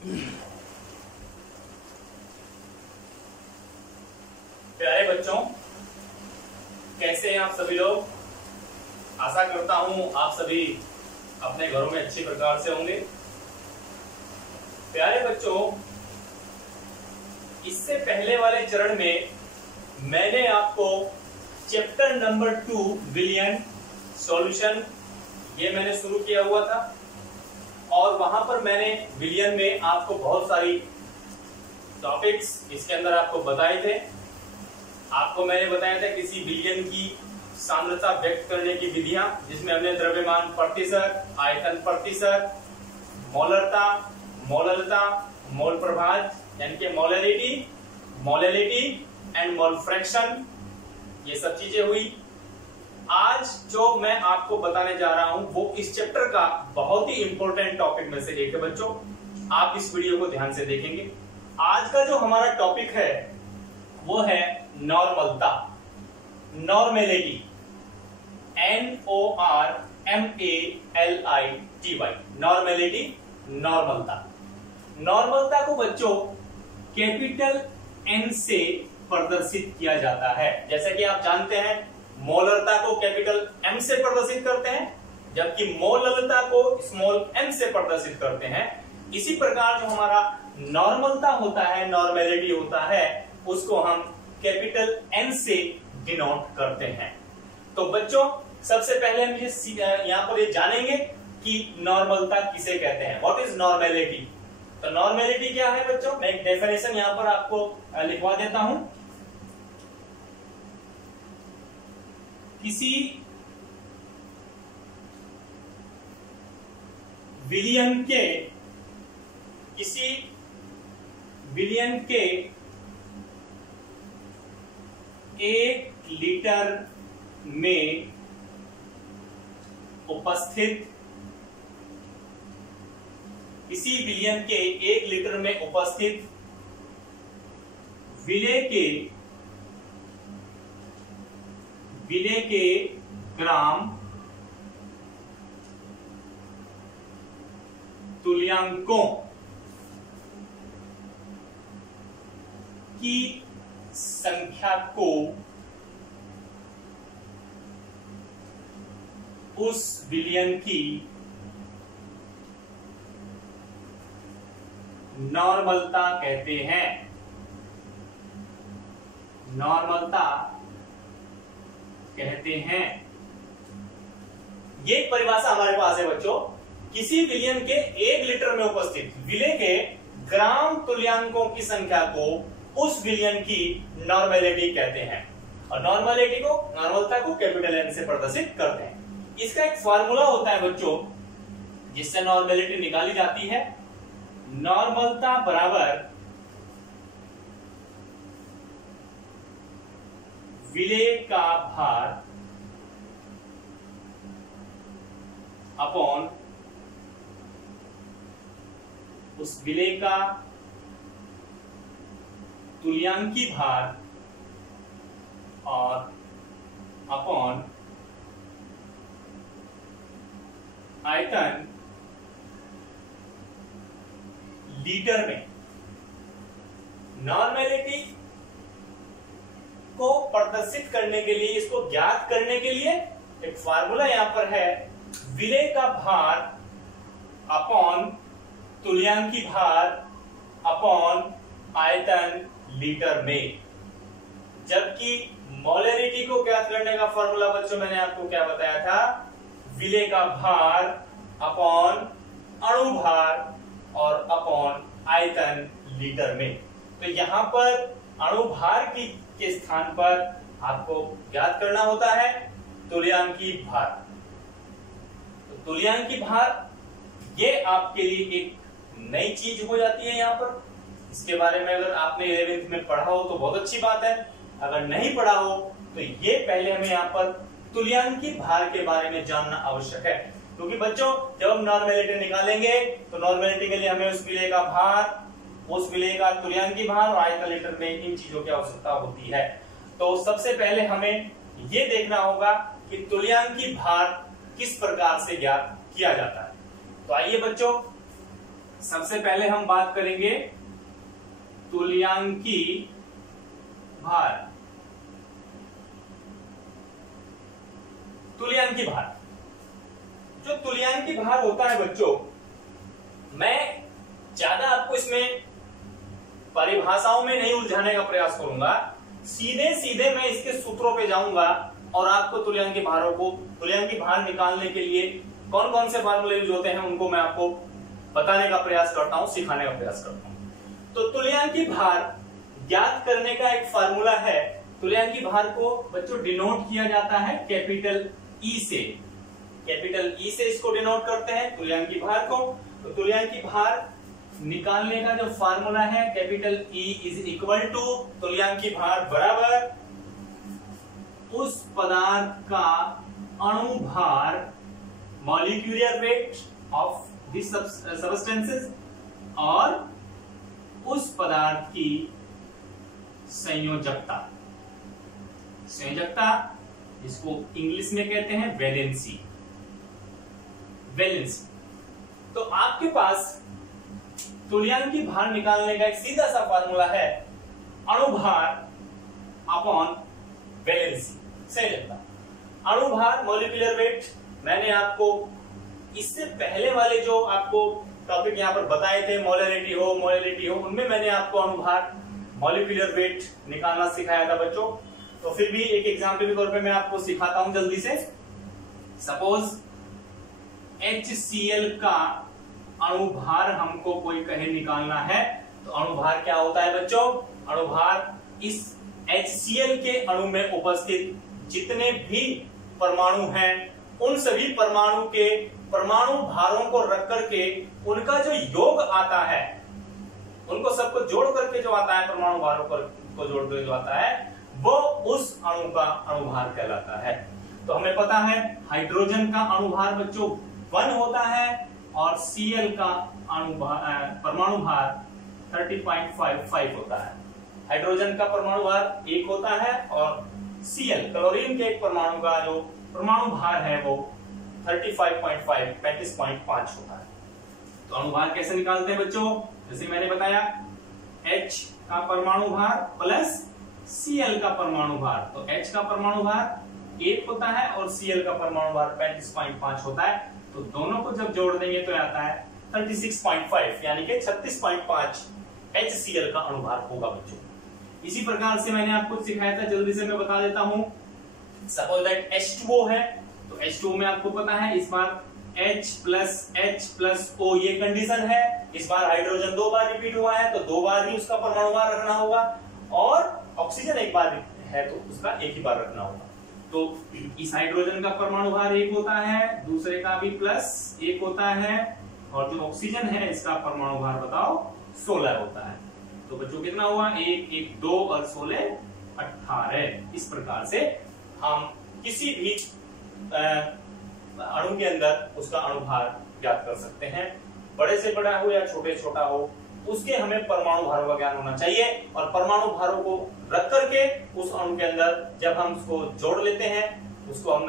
प्यारे बच्चों, कैसे हैं आप सभी लोग। आशा करता हूं आप सभी अपने घरों में अच्छी प्रकार से होंगे। प्यारे बच्चों, इससे पहले वाले चरण में मैंने आपको चैप्टर नंबर 2 विलियन सॉल्यूशन ये मैंने शुरू किया हुआ था और वहां पर मैंने विलियन में आपको बहुत सारी टॉपिक्स इसके अंदर आपको बताए थे। आपको मैंने बताया था किसी विलियन की सांद्रता व्यक्त करने की विधियां, जिसमें हमने द्रव्यमान प्रतिशत, आयतन प्रतिशत, मोलरता, मोललता, मोल प्रभाज यानी कि molality, molality and mole fraction, ये सब चीजें हुई। आज जो मैं आपको बताने जा रहा हूं वो इस चैप्टर का बहुत ही इंपॉर्टेंट टॉपिक में से एक है। बच्चों, आप इस वीडियो को ध्यान से देखेंगे। आज का जो हमारा टॉपिक है वो है नॉर्मलता, नॉर्मेलिटी, NORMALITY, नॉर्मेलिटी, नॉर्मलता। नॉर्मलता को बच्चों कैपिटल N से प्रदर्शित किया जाता है। जैसे कि आप जानते हैं मोलरता को कैपिटल M से प्रदर्शित करते हैं, जबकि मोललता को स्मॉल m से प्रदर्शित करते हैं। इसी प्रकार जो हमारा नॉर्मलता होता है, नॉर्मेलिटी होता है, उसको हम कैपिटल N से डिनोट करते हैं। तो बच्चों, सबसे पहले हम यहाँ पर ये जानेंगे कि नॉर्मलता किसे कहते हैं। What is normality. तो नॉर्मेलिटी क्या है बच्चों, मैं एक डेफिनेशन यहाँ पर आपको लिखवा देता हूं। किसी विलियन के 1 लीटर में उपस्थित, किसी विलियन के 1 लीटर में उपस्थित विलेय के ग्राम तुल्यांकों की संख्या को उस विलियन की नॉर्मलता कहते हैं। नॉर्मलता कहते हैं। ये परिभाषा हमारे पास है बच्चों। किसी विलियन के 1 लीटर में उपस्थित विलेय के ग्राम तुल्यांकों की संख्या को उस विलियन की नॉर्मेलिटी कहते हैं और नॉर्मलता को कैपिटल N से प्रदर्शित करते हैं। इसका एक फार्मूला होता है बच्चों, जिससे नॉर्मेलिटी निकाली जाती है। नॉर्मलता बराबर विलेय का भार अपॉन उस विलेय का तुल्यांकी भार और अपॉन आयतन लीटर में। नॉर्मेलिटी को प्रदर्शित करने के लिए, इसको ज्ञात करने के लिए एक फार्मूला यहां पर है, विलेय का भार अपॉन तुल्यांकी भार अपॉन आयतन लीटर में। जबकि मोलैरिटी को ज्ञात करने का फार्मूला बच्चों मैंने आपको क्या बताया था, विलेय का भार अपॉन अणु भार और अपॉन आयतन लीटर में। तो यहां पर अणु भार के स्थान पर आपको ज्ञात करना होता है तुल्यांकी भार। तो तुल्यांकी भार ये आपके लिए एक नई चीज हो जाती है यहाँ पर। इसके बारे में अगर आपने 11th में पढ़ा हो तो बहुत अच्छी बात है, अगर नहीं पढ़ा हो तो ये पहले हमें यहाँ पर तुल्यांकी भार के बारे में जानना आवश्यक है। क्योंकि बच्चों, जब हम नॉर्मेलिटी निकालेंगे तो नॉर्मेलिटी के लिए हमें उस विलेय का भार, उस विलेय का तुल्यांकी भार और आयतन लीटर में इन चीजों की आवश्यकता होती है। तो सबसे पहले हमें ये देखना होगा कि तुल्यांकी भार किस प्रकार से ज्ञात किया जाता है। तो आइए बच्चों, सबसे पहले हम बात करेंगे तुल्यांकी भार। तुल्यांकी भार, जो तुल्यांकी भार होता है बच्चों, मैं ज्यादा आपको इसमें परिभाषाओं में नहीं उलझाने का प्रयास करूंगा, सीधे सीधे मैं इसके सूत्रों पे जाऊंगा और आपको तुल्यांकी भार निकालने के लिए कौन कौन से फार्मूले यूज होते हैं उनको मैं आपको बताने का प्रयास करता हूं, सिखाने का प्रयास करता हूं। तो तुल्यांकी भार ज्ञात करने का एक फार्मूला है। तुल्यांकी भार को बच्चों डिनोट किया जाता है कैपिटल ई से। कैपिटल ई से इसको डिनोट करते हैं तुल्यांकी भार को। तो तुल्यांकी भार निकालने का जो फार्मूला है, capital E is equal to तुल्यांकी भार बराबर उस पदार्थ का अणु भार, molecular weight of this substances, और उस पदार्थ की संयोजकता। संयोजकता इसको इंग्लिश में कहते हैं वैलेंसी। वैलेंसी। तो आपके पास तुल्यांकी भार निकालने का एक सीधा सा फार्मूला है, अणुभार अपॉन वैलेंसी, संयोजकता। अणुभार मॉलिक्यूलर वेट मैंने आपको इससे पहले वाले जो आपको टॉपिक यहां पर बताए थे, मोलैरिटी हो, उनमें मैंने आपको अणुभार मॉलिक्यूलर वेट निकालना सिखाया था बच्चों। तो फिर भी एक एग्जाम्पल के तौर पे मैं आपको सिखाता हूं जल्दी से। सपोज HCl का अणुभार हमको कोई कहे निकालना है, तो अणुभार क्या होता है बच्चों? अणुभार इस HCl के अणु में उपस्थित जितने भी परमाणु हैं उन सभी परमाणु के परमाणु भारों को रख करके उनका जो योग आता है, उनको सबको जोड़ करके जो आता है, परमाणु भारों को जोड़ करके जो आता है, वो उस अणु का अणुभार कहलाता है। तो हमें पता है हाइड्रोजन का अणुभार बच्चों 1 होता है और Cl का परमाणु भार 30.55 होता है। हाइड्रोजन का परमाणु भार 1 होता है और Cl क्लोरीन के एक परमाणु का जो परमाणु भार है वो 35.5 होता है। तो अणुभार कैसे निकालते हैं बच्चों? जैसे मैंने बताया, H का परमाणु भार प्लस Cl का परमाणु भार। तो H का परमाणु भार 1 होता है और Cl का परमाणु भार 35.5 होता है। तो दोनों को जब जोड़ देंगे तो आता है 36.5, यानी कि 36.5 HCl का अणुभार होगा बच्चों। इसी प्रकार से मैंने आपको सिखाया था, जल्दी से मैं बता देता हूं। सपोज दैट H2O है, तो H2O में आपको पता है इस बार H प्लस O ये कंडीशन है। इस बार हाइड्रोजन 2 बार रिपीट हुआ है तो 2 बार ही उसका परमाणु भार रखना होगा, और ऑक्सीजन 1 बार है तो उसका 1 ही बार रखना होगा। तो इस हाइड्रोजन का परमाणु भार 1 होता है, दूसरे का भी प्लस 1 होता है, और जो ऑक्सीजन है इसका परमाणु भार बताओ 16 होता है। तो बच्चों कितना हुआ? 1, 1, 2 और 16 18। इस प्रकार से हम किसी भी अणु के अंदर उसका अणुभार ज्ञात कर सकते हैं। बड़े से बड़ा हो या छोटे छोटा हो, उसके हमें परमाणु भारों का ज्ञान होना चाहिए, और परमाणु भारों को रख करके उस अणु के अंदर जब हम उसको जोड़ लेते हैं, उसको हम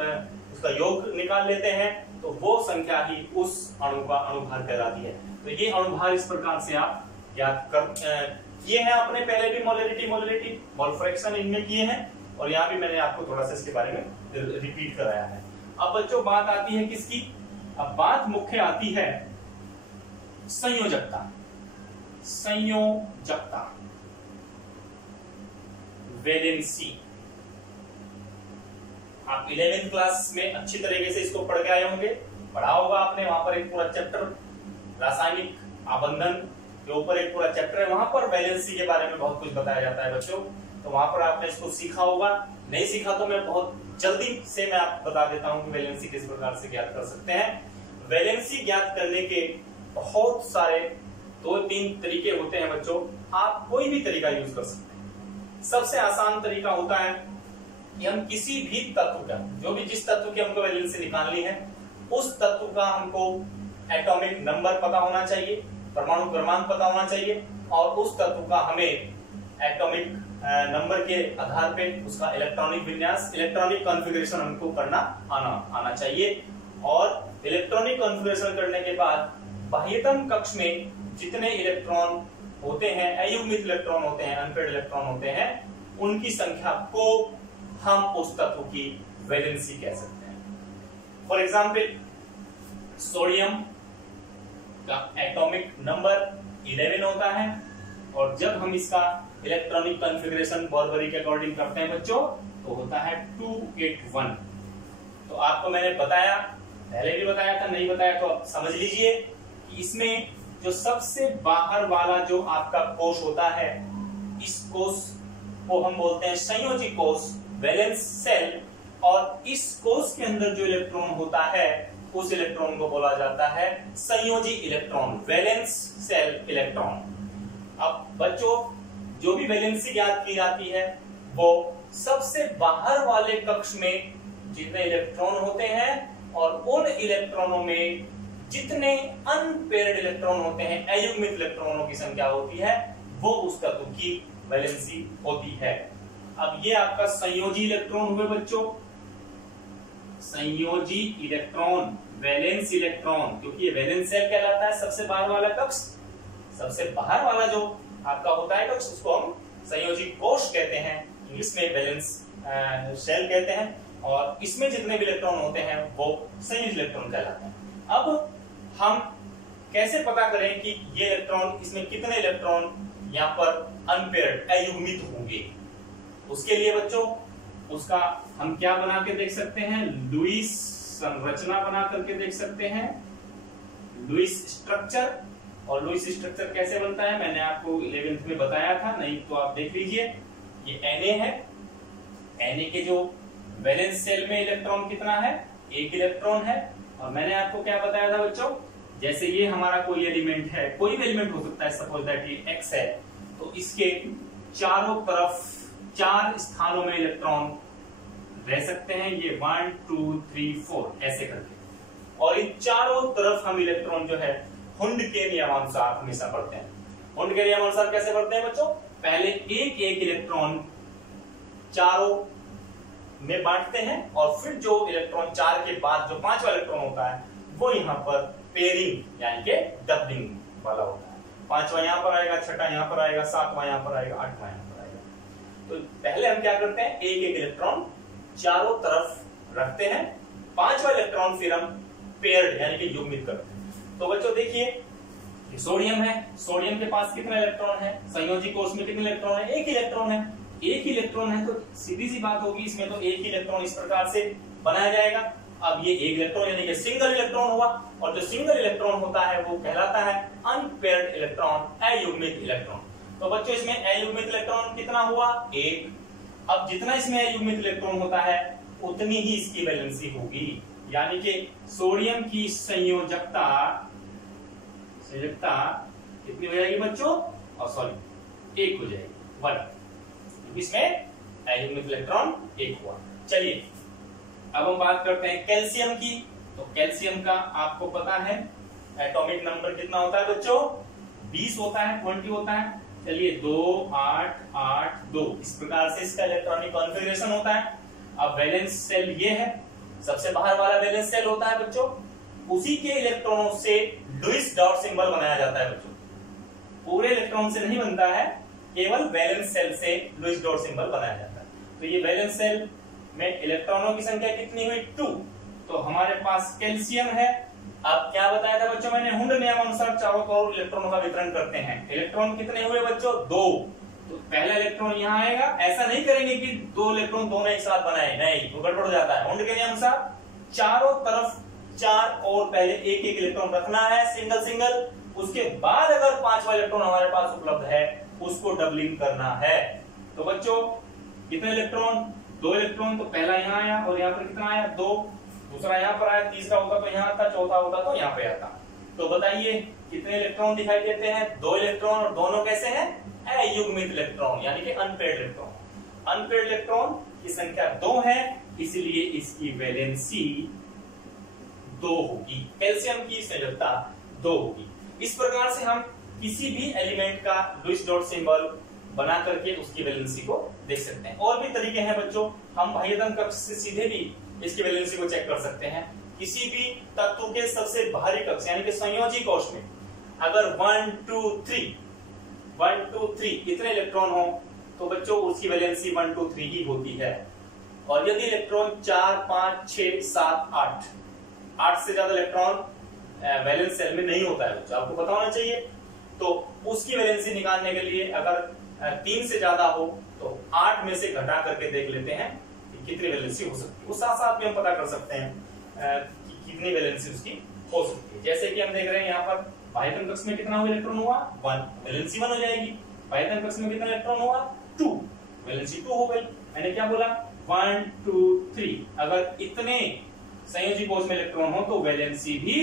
उसका योग निकाल लेते हैं, तो वो संख्या ही उस अणु का अणुभार कहलाती है। तो ये अणुभार इस प्रकार से आप ज्ञात कर किए हैं आपने पहले भी, मोलैरिटी मोल फ्रैक्शन इनमें किए हैं, और यहाँ भी मैंने आपको थोड़ा सा इसके बारे में रिपीट कराया है। अब बच्चों बात आती है किसकी? अब बात मुख्य आती है संयोजकता। संयोजकता, वैलेंसी। आप 11th क्लास में अच्छी तरीके से इसको पढ़ के आए होंगे, पढ़ा होगा आपने। वहां पर एक पूरा चैप्टर रासायनिक आबंधन के ऊपर एक पूरा चैप्टर है, वहां पर वैलेंसी के बारे में बहुत कुछ बताया जाता है बच्चों। तो वहां पर आपने इसको सीखा होगा, नहीं सीखा तो मैं बहुत जल्दी से मैं आपको बता देता हूं कि वैलेंसी किस प्रकार से ज्ञात कर सकते हैं। वैलेंसी ज्ञात करने के बहुत सारे 2-3 तरीके होते हैं बच्चों, आप कोई भी तरीका यूज कर सकते हैं। सबसे आसान तरीका होता है कि हम किसी भी तत्व का, जो भी जिस तत्व की हमको वैलेंसी निकालनी है, उस तत्व का हमको एटॉमिक नंबर पता होना चाहिए, परमाणु क्रमांक पता होना चाहिए, और उस तत्व का हमें एटॉमिक नंबर के आधार पे उसका इलेक्ट्रॉनिक विन्यास, इलेक्ट्रॉनिक कॉन्फ़िगरेशन हमको करना आना चाहिए। और इलेक्ट्रॉनिक कॉन्फ़िगरेशन करने के बाद बाह्यतम कक्ष में जितने इलेक्ट्रॉन होते हैं, अयुग्मित इलेक्ट्रॉन होते हैं, अनपेयर्ड इलेक्ट्रॉन होते हैं, उनकी संख्या को हम उस तत्व की वैलेंसी कह सकते हैं। फॉर एग्जाम्पल, सोडियम का एटॉमिक नंबर 11 होता है, और जब हम इसका इलेक्ट्रॉनिक कॉन्फ़िगरेशन बॉर्बरी के अकॉर्डिंग करते हैं बच्चों, तो होता है 281। तो आपको मैंने बताया, पहले भी बताया था, नहीं बताया तो आप समझ लीजिए कि इसमें जो सबसे बाहर वाला जो आपका कोष होता है, इस कोष को हम बोलते हैं संयोजी कोष, वैलेंस सेल, और इस कोष के अंदर जो इलेक्ट्रॉन होता है उस इलेक्ट्रॉन को बोला जाता है संयोजी इलेक्ट्रॉन, वैलेंस सेल इलेक्ट्रॉन। अब बच्चों, जो भी वैलेंसी ज्ञात की जाती है वो सबसे बाहर वाले कक्ष में जितने इलेक्ट्रॉन होते हैं और उन इलेक्ट्रॉनों में जितने अनपेयर्ड इलेक्ट्रॉन होते हैं, अयुग्मित इलेक्ट्रॉनों की संख्या होती है, वो उस तत्व की वैलेंसी होती है। अब ये आपका संयोजी इलेक्ट्रॉन हुए बच्चों, संयोजी इलेक्ट्रॉन, वैलेंस इलेक्ट्रॉन, क्योंकि ये वैलेंस सेल कहलाता है सबसे बाहर वाला कक्ष। सबसे बाहर वाला जो आपका होता है कक्ष, उसको हम संयोजी कोष कहते हैं, इंग्लिश में वैलेंस सेल कहते हैं, और इसमें जितने भी इलेक्ट्रॉन होते हैं वो संयोजी इलेक्ट्रॉन कहलाते हैं। अब हम कैसे पता करें कि ये इलेक्ट्रॉन, इसमें कितने इलेक्ट्रॉन यहाँ पर अनपेयर्ड, अयुग्मित होंगे? उसके लिए बच्चों, उसका हम क्या बना के देख सकते हैं? लुईस संरचना बना करके देख सकते हैं, लुईस स्ट्रक्चर। और लुईस स्ट्रक्चर कैसे बनता है मैंने आपको 11th में बताया था, नहीं तो आप देख लीजिए। ये Na है, Na के जो वैलेंस सेल में इलेक्ट्रॉन कितना है? 1 इलेक्ट्रॉन है। और मैंने आपको क्या बताया था बच्चों, जैसे ये हमारा कोई एलिमेंट है, कोई भी एलिमेंट हो सकता है, सपोज दैट ये X है, तो इसके चारों तरफ 4 स्थानों में इलेक्ट्रॉन रह सकते हैं, ये 1 2 3 4 ऐसे करके। और इन चारों तरफ हम इलेक्ट्रॉन जो है हुंड के नियमानुसार हमेशा पढ़ते हैं। हुंड के नियमानुसार कैसे पढ़ते हैं बच्चों? पहले एक एक इलेक्ट्रॉन चारों में बांटते हैं, और फिर जो इलेक्ट्रॉन 4 के बाद जो 5वां इलेक्ट्रॉन होता है वो यहाँ पर पेयरिंग यानी कि डबलिंग वाला होता है। 5वां यहाँ पर आएगा, 6वां यहाँ पर आएगा, 7वां यहाँ पर आएगा, 8वां यहाँ पर आएगा। तो पहले हम क्या करते हैं, एक एक इलेक्ट्रॉन चारों तरफ रखते हैं, 5वां इलेक्ट्रॉन फिर हम पेयर्ड यानी कि युग्मित करते हैं। तो बच्चों देखिए, ये सोडियम है, सोडियम के पास कितने इलेक्ट्रॉन है? संयोजी कोष में कितने इलेक्ट्रॉन है? 1 इलेक्ट्रॉन है। 1 इलेक्ट्रॉन है तो सीधी सी बात होगी, इसमें तो 1 इलेक्ट्रॉन इस प्रकार से बनाया जाएगा। अब ये 1 इलेक्ट्रॉन यानी कि सिंगल इलेक्ट्रॉन हुआ, और जो सिंगल इलेक्ट्रॉन होता है वो कहलाता है अनपेयर्ड इलेक्ट्रॉन, अयुग्मित इलेक्ट्रॉन। तो बच्चों इसमें अयुग्मित इलेक्ट्रॉन कितना हुआ? 1। अब जितना इसमें अयुग्मित इलेक्ट्रॉन होता है उतनी ही इसकी वैलेंसी होगी, यानी कि सोडियम की संयोजकता कितनी हो जाएगी बच्चों? और सॉरी 1 हो जाएगी, 1। इसमें अयुग्मित इलेक्ट्रॉन 1 हुआ। चलिए अब हम बात करते हैं कैल्शियम की। तो कैल्शियम का आपको पता है एटॉमिक नंबर कितना होता है बच्चों? 20 होता है, 20 होता है। चलिए 2 8 8 2 इस प्रकार से इसका इलेक्ट्रॉनिक कॉन्फ़िगरेशन होता है। अब वैलेंस सेल ये है, सबसे बाहर वाला वैलेंस सेल होता है बच्चों, उसी के इलेक्ट्रॉनों से लुईस डॉट सिंबल बनाया जाता है बच्चों। पूरे इलेक्ट्रॉन से नहीं बनता है, केवल वैलेंस सेल से लुईस डॉट सिंबल बनाया जाता है। तो ये वैलेंस सेल में इलेक्ट्रॉनों की संख्या कितनी हुई? 2। तो हमारे पास कैल्शियम है। अब क्या बताया था बच्चों मैंने? हुंड नियमानुसार चारों ओर इलेक्ट्रॉनों का वितरण करते हैं। इलेक्ट्रॉन कितने हुए बच्चों? 2। तो पहला इलेक्ट्रॉन यहाँ आएगा। ऐसा नहीं करेंगे कि 2 इलेक्ट्रॉन दोनों एक साथ बनाए, नहीं, तो गड़बड़ हो जाता है। हुंड के नियमानुसार चारों तरफ 4 और पहले एक एक इलेक्ट्रॉन रखना है, सिंगल सिंगल। उसके बाद अगर 5वां इलेक्ट्रॉन हमारे पास उपलब्ध है उसको डबलिंग करना है। तो बच्चों कितने इलेक्ट्रॉन? 2 इलेक्ट्रॉन। तो पहला यहाँ आया और यहाँ पर कितना आया? 2। दूसरा यहाँ पर आया, तीसरा होता तो यहाँ आता, चौथा होता तो यहाँ पे आता। तो बताइए कितने इलेक्ट्रॉन दिखाई देते हैं? 2 इलेक्ट्रॉन, और दोनों कैसे हैं? अयुग्मित इलेक्ट्रॉन यानी कि अनपेयर्ड इलेक्ट्रॉन। अनपेयर्ड इलेक्ट्रॉन की संख्या 2 है, इसलिए इसकी वैलेंसी 2 होगी। कैल्शियम की संयोजकता 2 होगी। इस प्रकार से हम किसी भी एलिमेंट का लुईस डॉट सिंबल बना करके उसकी वैलेंसी को देख सकते हैं। और भी तरीके हैं बच्चों, हम बाह्यतम कक्ष से सीधे भी इसकी वैलेंसी को चेक कर सकते हैं। किसी भी तत्व के सबसे बाहरी कक्ष यानी कि संयोजी कोष में अगर 1 2 3 इतने इलेक्ट्रॉन हो तो बच्चों उसकी वैलेंसी 1 2 3 ही होती है। और यदि इलेक्ट्रॉन 4 5 6 7 8 से ज्यादा इलेक्ट्रॉन वैलेंस सेल में नहीं होता है बच्चों, आपको पता होना चाहिए। तो उसकी वैलेंसी निकालने के लिए अगर 3 से ज्यादा हो तो 8 में से घटा करके देख लेते हैं कि कितनी वैलेंसी हो सकती है। उस साथ साथ भी हम पता कर सकते हैं कि कितनी वैलेंसी उसकी हो सकती है। जैसे कि हम देख रहे हैं यहाँ पर बाह्यतम कक्ष में कितना इलेक्ट्रॉन हुआ 1, वैलेंसी 1 हो जाएगी। बाह्यतम कक्ष में कितना इलेक्ट्रॉन हुआ 2, वैलेंसी 2 हो गई। मैंने क्या बोला 1 2 3, अगर इतने संयोजी कोश में इलेक्ट्रॉन हो तो वैलेंसी भी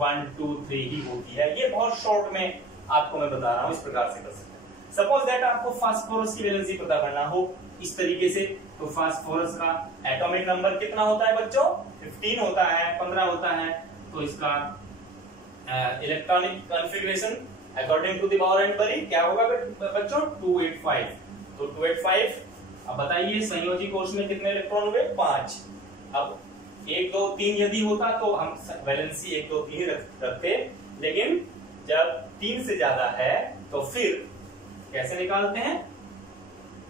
1 2 3 ही होती है। ये बहुत शॉर्ट में आपको मैं बता रहा हूं, इस प्रकार से कर सकते हैं। सपोज दैट आपको फास्फोरस की वैलेंसी पता करना हो इस तरीके से, तो फास्फोरस का एटॉमिक नंबर कितना होता है बच्चों 15 होता है, 15 होता है। तो इसका electronic configuration according to the Bohr and Bury क्या होगा बच्चों 285। तो 285। अब बताइए संयोजी कोश में कितने इलेक्ट्रॉन हुए 5। अब 1 2 3 यदि होता तो हम वैलेंसी 1 2 3 रखते, लेकिन जब 3 से ज्यादा है तो फिर कैसे निकालते हैं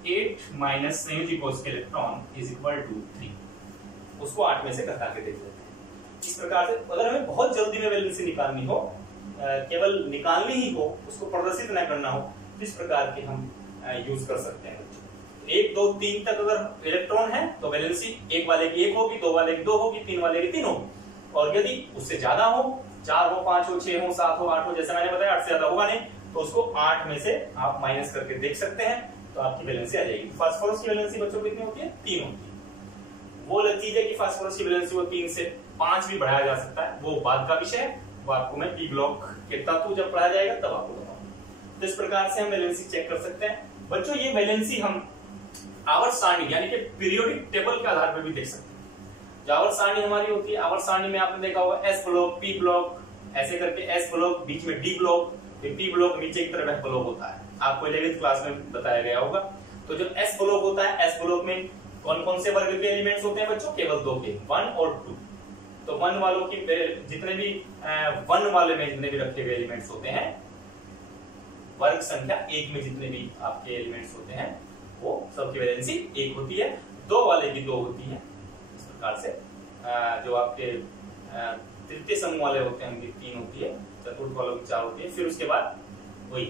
8 माइनस संयोजी कोश के इलेक्ट्रॉन इज इक्वल टू 3, उसको 8 में से घटा के देख लेते हैं। इस प्रकार से अगर हमें बहुत जल्दी में वैलेंसी निकालनी हो, केवल निकालनी ही हो, उसको प्रदर्शित न करना हो, इस प्रकार के हम यूज कर सकते हैं। 1 2 3 तक अगर इलेक्ट्रॉन है तो वैलेंसी 1 वाले की 1 होगी, 2 वाले की 2 होगी, 3 वाले की 3 होगी। और यदि उससे ज्यादा हो 4 हो 5 हो 6 हो 7 हो 8 हो, जैसा मैंने बताया 8 से ज्यादा होगा नहीं, तो उसको 8 में से आप माइनस करके देख सकते हैं तो आपकी वैलेंसी आ जाएगी। फास्फोरस की वैलेंसी बच्चों कितनी होती है 3 होती है। वो चीज है कि फास्फोरस की वैलेंसी वो 3 से 5 भी बढ़ाया जा सकता है, वो बाद का विषय है, वो आपको मैं पी ब्लॉक के तत्व जब पढ़ाया जाएगा तब आपको बताऊंगा। तो इस प्रकार से हम वैलेंसी चेक कर सकते हैं बच्चों। ये वैलेंसी हम आवर्त सारणी यानी कि पीरियोडिक टेबल के आधार पर भी देख सकते हैं। जो आवर्त सारणी हमारी होती है, आवर्त सारणी में आपने देखा होगा एस ब्लॉक पी ब्लॉक ऐसे करके, एस ब्लॉक बीच में डी ब्लॉक, पी ब्लॉक नीचे की तरफ ब्लॉक होता है, आपको 11th क्लास में बताया गया होगा। तो जो एस ब्लॉक होता है, एस ब्लॉक में कौन कौन से वर्ग के एलिमेंट्स होते हैं बच्चों केवल 2 के, 1 और 2। तो 1 वालों की जितने भी 1 वाले में जितने भी रखे हुए एलिमेंट्स होते हैं, वर्ग संख्या 1 में जितने भी आपके एलिमेंट्स होते हैं वो सबकी वैलेंसी 1 होती है। 2 वाले की 2 होती है। इस प्रकार से जो आपके तृतीय समूह वाले होते हैं उनकी 3 होती है, चतुर्थ वालों की 4 होती है, फिर उसके बाद वही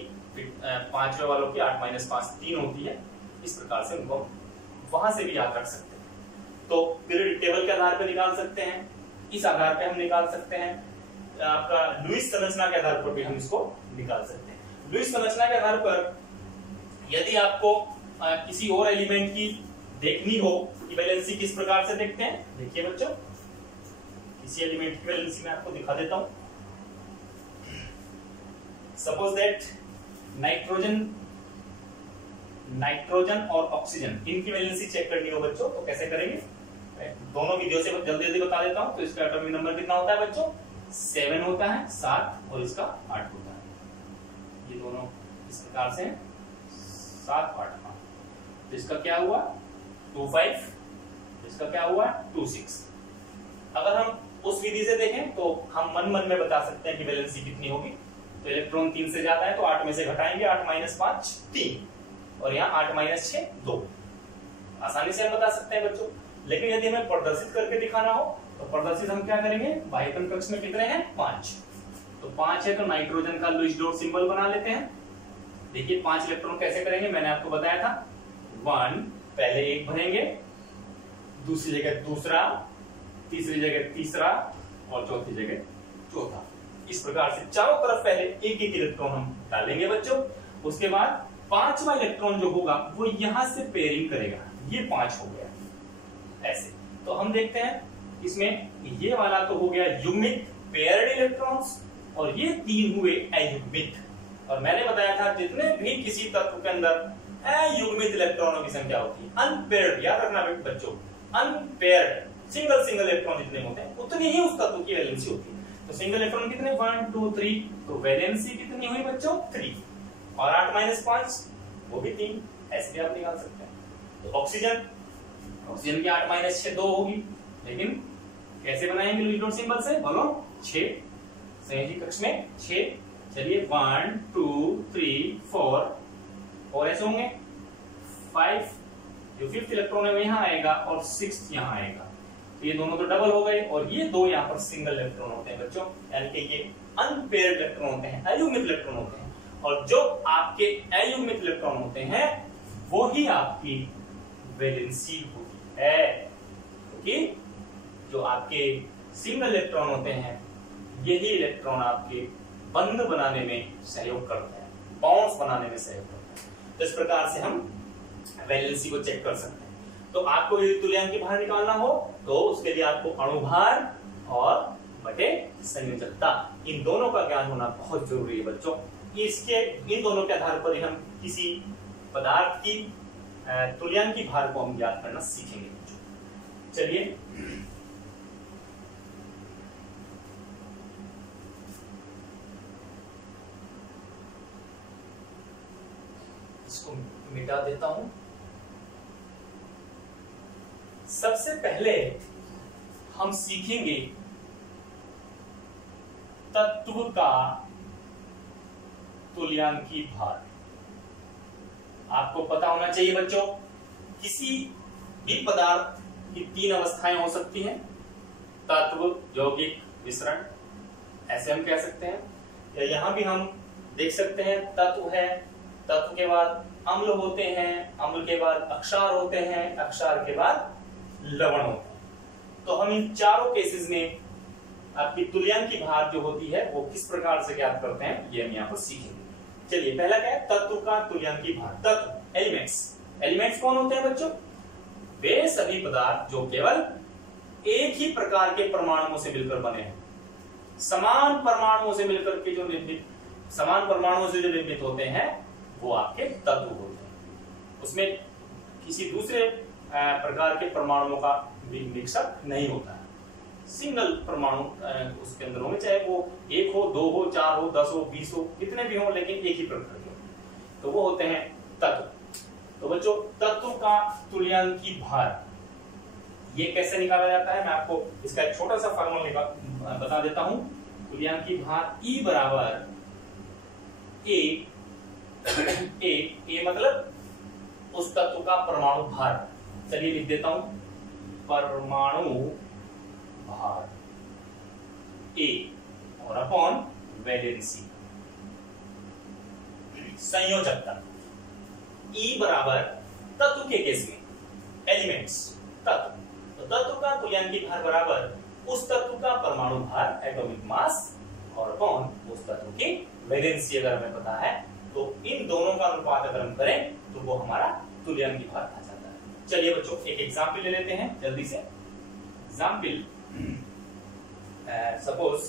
पांचवें वालों की 8 - 5 3 होती है। इस प्रकार से उनको वहां से भी याद रख सकते हैं। तो पीरियोडिक टेबल के आधार पर निकाल सकते हैं, इस आधार पे हम निकाल सकते हैं, आपका लुईस संरचना के आधार पर भी हम इसको निकाल सकते हैं। लुईस संरचना के आधार पर यदि आपको किसी और एलिमेंट की देखनी हो कि वैलेंसी किस प्रकार से देखते हैं, देखिए बच्चों किसी एलिमेंट की वैलेंसी मैं आपको दिखा देता हूं। सपोज दैट नाइट्रोजन और ऑक्सीजन, इनकी वैलेंसी चेक करनी हो बच्चों तो कैसे करेंगे, दोनों वीडियो से जल्दी जल्दी बता देता हूं। तो इसका एटॉमिक नंबर कितना होता है बच्चों 7 होता है, 7, और इसका 8 होता है। ये दोनों इस प्रकार से 7 8। तो इसका क्या हुआ 25, इसका क्या हुआ 26। अगर हम उस विधि से देखें तो हम मन मन में बता सकते हैं कि वैलेंसी कितनी होगी। तो इलेक्ट्रॉन 3 से ज्यादा है तो 8 में से घटाएंगे, 8 - 5 3, और यहाँ 8 - 6 2। आसानी से हम बता सकते हैं बच्चों। लेकिन यदि हमें प्रदर्शित करके दिखाना हो तो प्रदर्शित हम क्या करेंगे, बाह्यतम कक्ष में कितने हैं 5, तो 5 है तो नाइट्रोजन का लुईस डॉट सिंबल बना लेते हैं। देखिए 5 इलेक्ट्रॉन कैसे करेंगे, मैंने आपको बताया था 1 पहले 1 भरेंगे, दूसरी जगह दूसरा, तीसरी जगह तीसरा, और चौथी जगह चौथा। इस प्रकार से चारों तरफ पहले एक एक इलेक्ट्रॉन हम डालेंगे बच्चों। उसके बाद 5वां इलेक्ट्रॉन जो होगा वो यहां से पेयरिंग करेगा, ये 5 हो गया ऐसे। तो हम देखते हैं इसमें ये वाला तो हो गया युग्मित पेयर्ड इलेक्ट्रॉन्स, और ये 3 हुए अयुग्मित। और मैंने बताया था जितने भी किसी तत्व के अंदर अयुग्मित इलेक्ट्रॉनों की संख्या होती है, अनपेयर्ड, याद रखना बच्चों, अनपेयर्ड सिंगल इलेक्ट्रॉन जितने होते हैं उतनी ही उस तत्व की वैलेंसी होती है। तो सिंगल इलेक्ट्रॉन कितने 1 2 3, तो वैलेंसी कितनी हुई बच्चों 3, और 8 - 5 वो भी 3, ऐसे भी आप निकाल सकते हैं। तो ऑक्सीजन की 8 - 6 2 होगी, लेकिन कैसे बनाएंगे लुईस डॉट सिंबल से बोलो 6, संयोजी कक्ष में 6, चलिए 1 2 3 4 ऐसे होंगे। 5 जो 5th इलेक्ट्रॉन है वो यहाँ आएगा और 6th यहाँ आएगा, तो ये दोनों तो डबल हो गए और ये दो यहाँ पर सिंगल इलेक्ट्रॉन होते हैं बच्चों, यानी कि ये अनपेयर्ड इलेक्ट्रॉन होते हैं, अयुग्मित इलेक्ट्रॉन होते हैं। और जो आपके अयुग्मित इलेक्ट्रॉन होते हैं वो ही आपकी वैलेंसी होती है, क्योंकि जो आपके सिंगल इलेक्ट्रॉन होते हैं यही इलेक्ट्रॉन आपके बंध बनाने में सहयोग करते हैं, बॉन्ड्स बनाने में सहयोग करते हैं। तो इस प्रकार से हम वैलेंसी को चेक कर सकते हैं। तो आपको यदि तुल्यांकी भार निकालना हो तो उसके लिए आपको अणुभार और बटे संयोजकता, इन दोनों का ज्ञान होना बहुत जरूरी है बच्चों। इसके इन दोनों के आधार पर ही हम किसी पदार्थ की तुल्यांकी भार को हम ज्ञात करना सीखेंगे बच्चों। चलिए इसको मिटा देता हूं। सबसे पहले हम सीखेंगे तत्व का तुल्यांकी भार। आपको पता होना चाहिए बच्चों, किसी भी पदार्थ की 3 अवस्थाएं हो सकती हैं, तत्व, यौगिक, मिश्रण, ऐसे हम कह सकते हैं। या यहां भी हम देख सकते हैं तत्व है, तत्व के बाद अम्ल होते हैं, अम्ल के बाद अक्षार होते हैं, अक्षार के बाद लवण होते हैं। तो हम इन चारों केसेस में आपकी तुल्यांकी भार जो होती है वो किस प्रकार से ज्ञात करते हैं ये हम यहाँ पर सीखेंगे। चलिए पहला क्या है, तत्व का तुल्यांकी भार। तत्व एलिमेंट्स, एलिमेंट्स कौन होते हैं बच्चों? वे सभी पदार्थ जो केवल एक ही प्रकार के परमाणुओं से मिलकर बने हैं, समान परमाणुओं से मिलकर के जो निर्मित, समान परमाणुओं से जो निर्मित होते हैं वो आपके तत्व होते हैं। उसमें किसी दूसरे प्रकार के परमाणुओं का मिक्सअप नहीं होता है, सिंगल परमाणु उसके अंदर होंगे, चाहे वो 1 हो, 2 हो, 4 हो, 10 हो, 20 हो, कितने भी हो, लेकिन एक ही प्रकार के, तो वो होते हैं तत्व। तो बच्चों तत्व का तुल्यांकी भार ये कैसे निकाला जाता है, मैं आपको इसका एक छोटा सा फार्मूला बता देता हूं। तुल्यांकी भार E बराबर ए मतलब उस तत्व का परमाणु भार। चलिए लिख देता हूं, परमाणु भार ए और अपॉन वैलेंसी। संयोजकता E बराबर तत्व के केस में एलिमेंट्स, तत्व, तो तत्व का तुल्यांकी भार बराबर उस तत्व का परमाणु भार, एटॉमिक मास, और अपॉन उस तत्व की वैलेंसी। अगर हमें पता है तो इन दोनों का अनुपात अगर हम करें तो वो हमारा तुल्यांकी भार आ जाता है। चलिए बच्चों एक एग्जाम्पल ले लेते हैं जल्दी से। एग्जाम्पल सपोज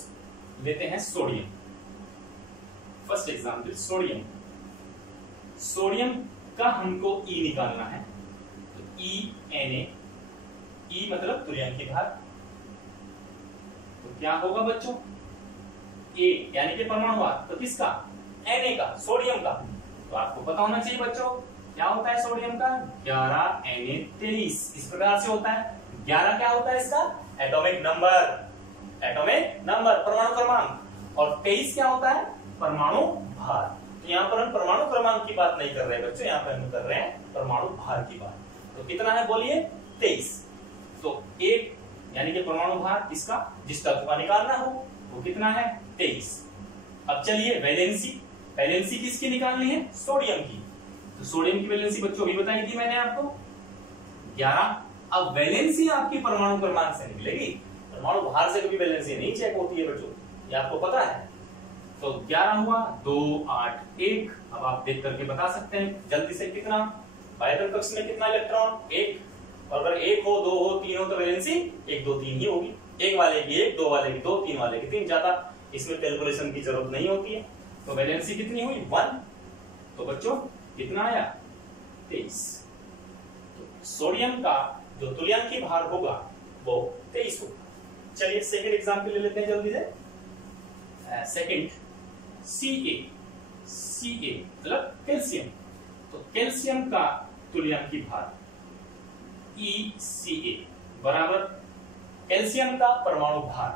लेते हैं sodium. First example sodium. Sodium का हमको E निकालना है, तो E मतलब तुल्यांकी भार। तो क्या होगा बच्चों, A यानी कि परमाणु भार, तो किसका? Na का, सोडियम का। तो आपको पता होना चाहिए बच्चों क्या होता है सोडियम का, 11Na23 इस प्रकार से होता है। 11 क्या होता है इसका? एटॉमिक नंबर, एटॉमिक नंबर, परमाणु क्रमांक, और 23 क्या होता है? परमाणु भार। तो यहाँ पर हम परमाणु क्रमांक की बात नहीं कर रहे बच्चों, यहाँ पर हम कर रहे हैं परमाणु भार की बात। तो कितना है बोलिए? 23। तो 1 यानी कि परमाणु भार इसका जिस तत्व का निकालना हो वो कितना है? 23। अब चलिए वैलेंसी, वैलेंसी किसकी निकालनी है? सोडियम की। तो सोडियम की वैलेंसी बच्चों भी बताई थी मैंने आपको 11। अब वैलेंसी आपकी परमाणु क्रमांक से निकलेगी, परमाणु भार से कभी वैलेंसी नहीं चेक होती है बच्चों, ये आपको पता है। तो 11 हुआ, 2 8 1। अब आप देख करके बता सकते हैं जल्दी से कितना, बाह्य कक्ष में कितना इलेक्ट्रॉन? 1। और अगर 1 हो, 2 हो, 3 हो तो वैलेंसी 1 2 3 ही होगी। 1 वाले की 1, 2 वाले की 2, 3 वाले की 3, ज्यादा इसमें कैलकुलेशन की जरूरत नहीं होती है। तो वैलेंसी कितनी हुई? 1। तो बच्चों कितना आया? 23। तो सोडियम का जो तुल्यांकी भार होगा वो 23 होगा। चलिए सेकंड एग्जांपल ले लेते हैं जल्दी से। सेकंड Ca मतलब कैल्शियम। तो कैल्शियम का तुल्यांकी भार ECA बराबर कैल्शियम का परमाणु भार।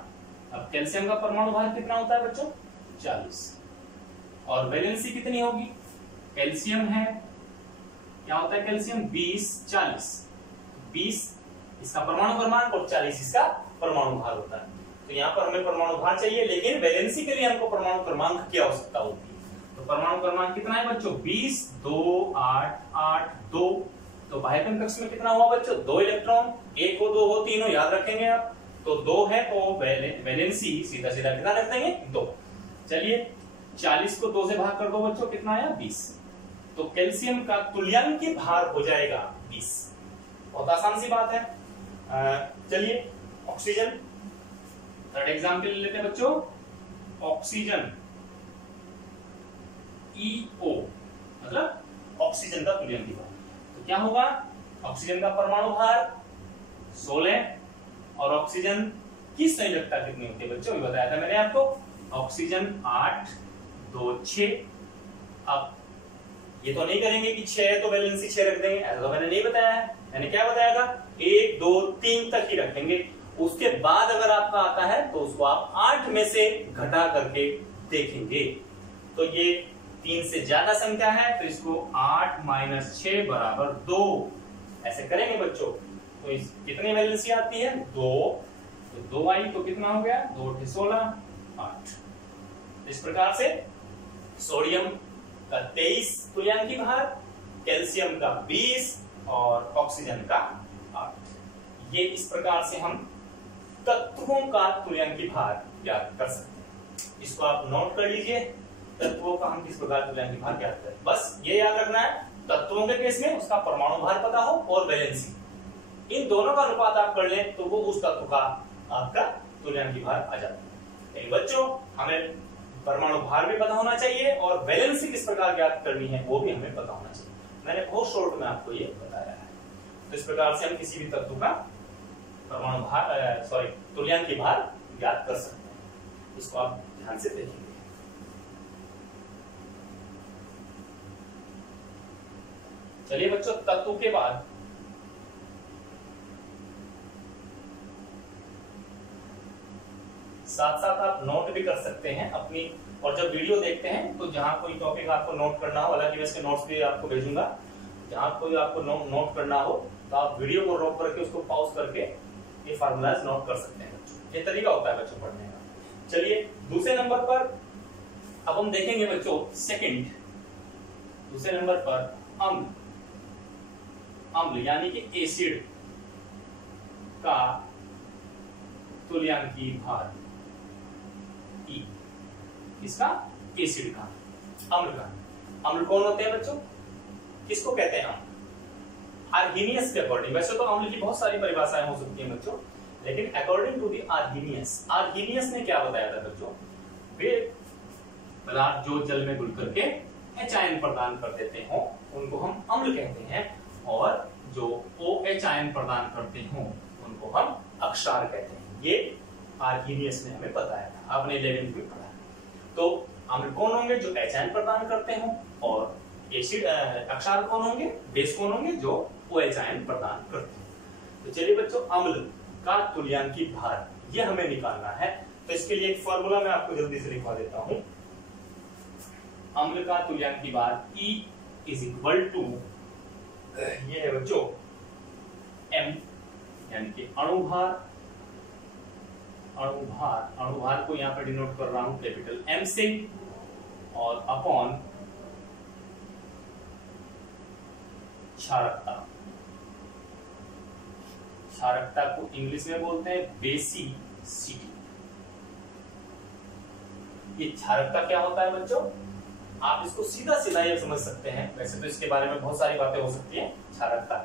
अब कैल्शियम का परमाणु भार कितना होता है बच्चों? 40। और वैलेंसी कितनी होगी? कैल्शियम है, क्या होता है कैल्शियम? 20 40, 20 इसका परमाणु क्रमांक और 40 इसका परमाणु भार होता है। तो यहाँ पर हमें परमाणु भार चाहिए, लेकिन वैलेंसी के लिए हमको परमाणु क्रमांक की आवश्यकता होती है। तो परमाणु क्रमांक कितना है बच्चों? 20 2 8 8 2। तो बाह्यतम कक्ष में कितना हुआ बच्चों? 2 इलेक्ट्रॉन, 1 हो 2 हो 3 हो, याद रखेंगे आप। तो 2 है तो वैलेंसी सीधा सीधा कितना रख देंगे? 2। चलिए 40 को 2 से भाग कर दो बच्चों, कितना आया? 20। तो कैल्शियम का तुल्यांकी भार हो जाएगा 20। बहुत आसान सी बात है। चलिए ऑक्सीजन, थर्ड एग्जाम्पल ले लेते हैं बच्चों। ऑक्सीजन EO मतलब ऑक्सीजन का तुल्यांकी भार। तो क्या होगा? ऑक्सीजन का परमाणु भार 16 और ऑक्सीजन की संयोजकता कितनी होती है बच्चों? ये बताया था मैंने आपको। ऑक्सीजन 8 2 6। अब ये तो नहीं करेंगे कि 6 तो वैलेंसी 6 रख देंगे, ऐसा तो मैंने नहीं बताया है। मैंने क्या बताया था? 1 2 3 तक ही रख देंगे। उसके बाद अगर आपका आता है तो उसको आप 8 में से घटा करके देखेंगे। तो ये 3 से ज्यादा संख्या है तो इसको 8 - 6 = 2 ऐसे करेंगे बच्चों। तो इस कितनी वैलेंसी आती है? 2। तो 2 आई तो कितना हो गया? 2 × 16 8। इस प्रकार से सोडियम का 23 तुल्यांकी भार, कैल्शियम का 20 और ऑक्सीजन का 8। ये इस प्रकार से हम तत्वों का तुल्यांकी भार ज्ञात कर सकते हैं। इसको आप नोट कर लीजिए, तत्वों का हम किस प्रकार तुल्यांकी भार ज्ञात करें। बस ये याद रखना है, तत्वों के केस में उसका परमाणु भार पता हो और वैलेंसी, इन दोनों का अनुपात आप कर लें तो वो उस तत्व का आपका तुल्यांकी भार आ जाता है। लेकिन बच्चों हमें परमाणु भार भी पता होना चाहिए और वैलेंसी किस प्रकार ज्ञात करनी है वो भी हमें पता होना चाहिए। मैंने बहुत शॉर्ट में आपको ये बताया है। तो इस प्रकार से हम किसी भी तत्व का परमाणु भार तुल्यांकी भार ज्ञात कर सकते हैं। इसको आप ध्यान से देखेंगे। चलिए बच्चों, तत्व के बाद साथ साथ आप नोट भी कर सकते हैं अपनी, और जब वीडियो देखते हैं तो जहां कोई टॉपिक आपको नोट करना हो, हालांकि मैं इसके नोट्स भी आपको भेजूंगा, जहां कोई आपको नोट करना हो तो आप वीडियो को रोक करके उसको पॉज करके ये फार्मूलाज नोट कर सकते हैं बच्चों। ये तरीका होता है बच्चों पढ़ने का। चलिए दूसरे नंबर पर अब हम देखेंगे बच्चों सेकंड। दूसरे नंबर पर अम्ल यानी कि एसिड का तुल्यांकी भार E। इसका एसिड का, अम्ल का। अम्ल कौन होते हैं बच्चों? किसको कहते हैं अम्ल? आर्हीनियस के अकॉर्डिंग, वैसे तो अम्ल की बहुत सारी परिभाषाएं हो सकती हैं बच्चों, लेकिन अकॉर्डिंग टू दी आर्हीनियस ने क्या बताया था बच्चों? वे पदार्थ जो जल में घुल करके H आयन प्रदान कर देते हो उनको हम अम्ल कहते हैं, और जो OH आयन प्रदान करते हो उनको हम अक्षार कहते हैं। ये आर्हीनियस ने हमें बताया था, आपने 11th में पढ़ा। तो अम्ल कौन होंगे? जो H आयन प्रदान करते हो, और एसिड अक्षार कौन होंगे? बेस कौन होंगे? जो OH आयन प्रदान करते हैं। तो चलिए बच्चों, अम्ल का तुल्यांकी भार ये हमें निकालना है। तो इसके लिए एक फॉर्मूला मैं आपको जल्दी से लिखवा देता हूं। अम्ल का तुल्यांकी भार E = ये है बच्चों M, यानी कि अणुभार को यहां पर डिनोट कर रहा हूं कैपिटल M से, और अपॉन क्षारकता को इंग्लिश में बोलते हैं बेसिसिटी। ये क्षारकता क्या होता है बच्चों? आप इसको सीधा सीधा ये समझ सकते हैं, वैसे तो इसके बारे में बहुत सारी बातें हो सकती हैं क्षारकता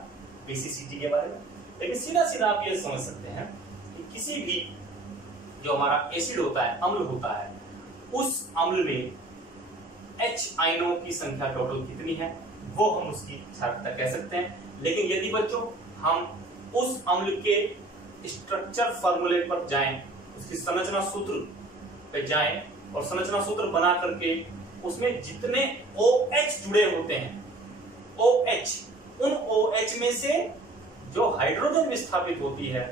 बेसिसिटी के बारे में, लेकिन सीधा सीधा आप ये समझ सकते हैं कि किसी भी जो हमारा एसिड होता है, अम्ल होता है, उस अम्ल में H आयनों की संख्या टोटल कितनी है वो हम उसकी क्षारकता कह सकते हैं। लेकिन यदि बच्चों हम उस अम्ल के स्ट्रक्चर फॉर्मूले पर जाएं, उसकी संरचना सूत्र पे जाएं और संरचना सूत्र बना करके उसमें जितने OH जुड़े होते हैं, OH, उन OH में से जो हाइड्रोजन विस्थापित होती है,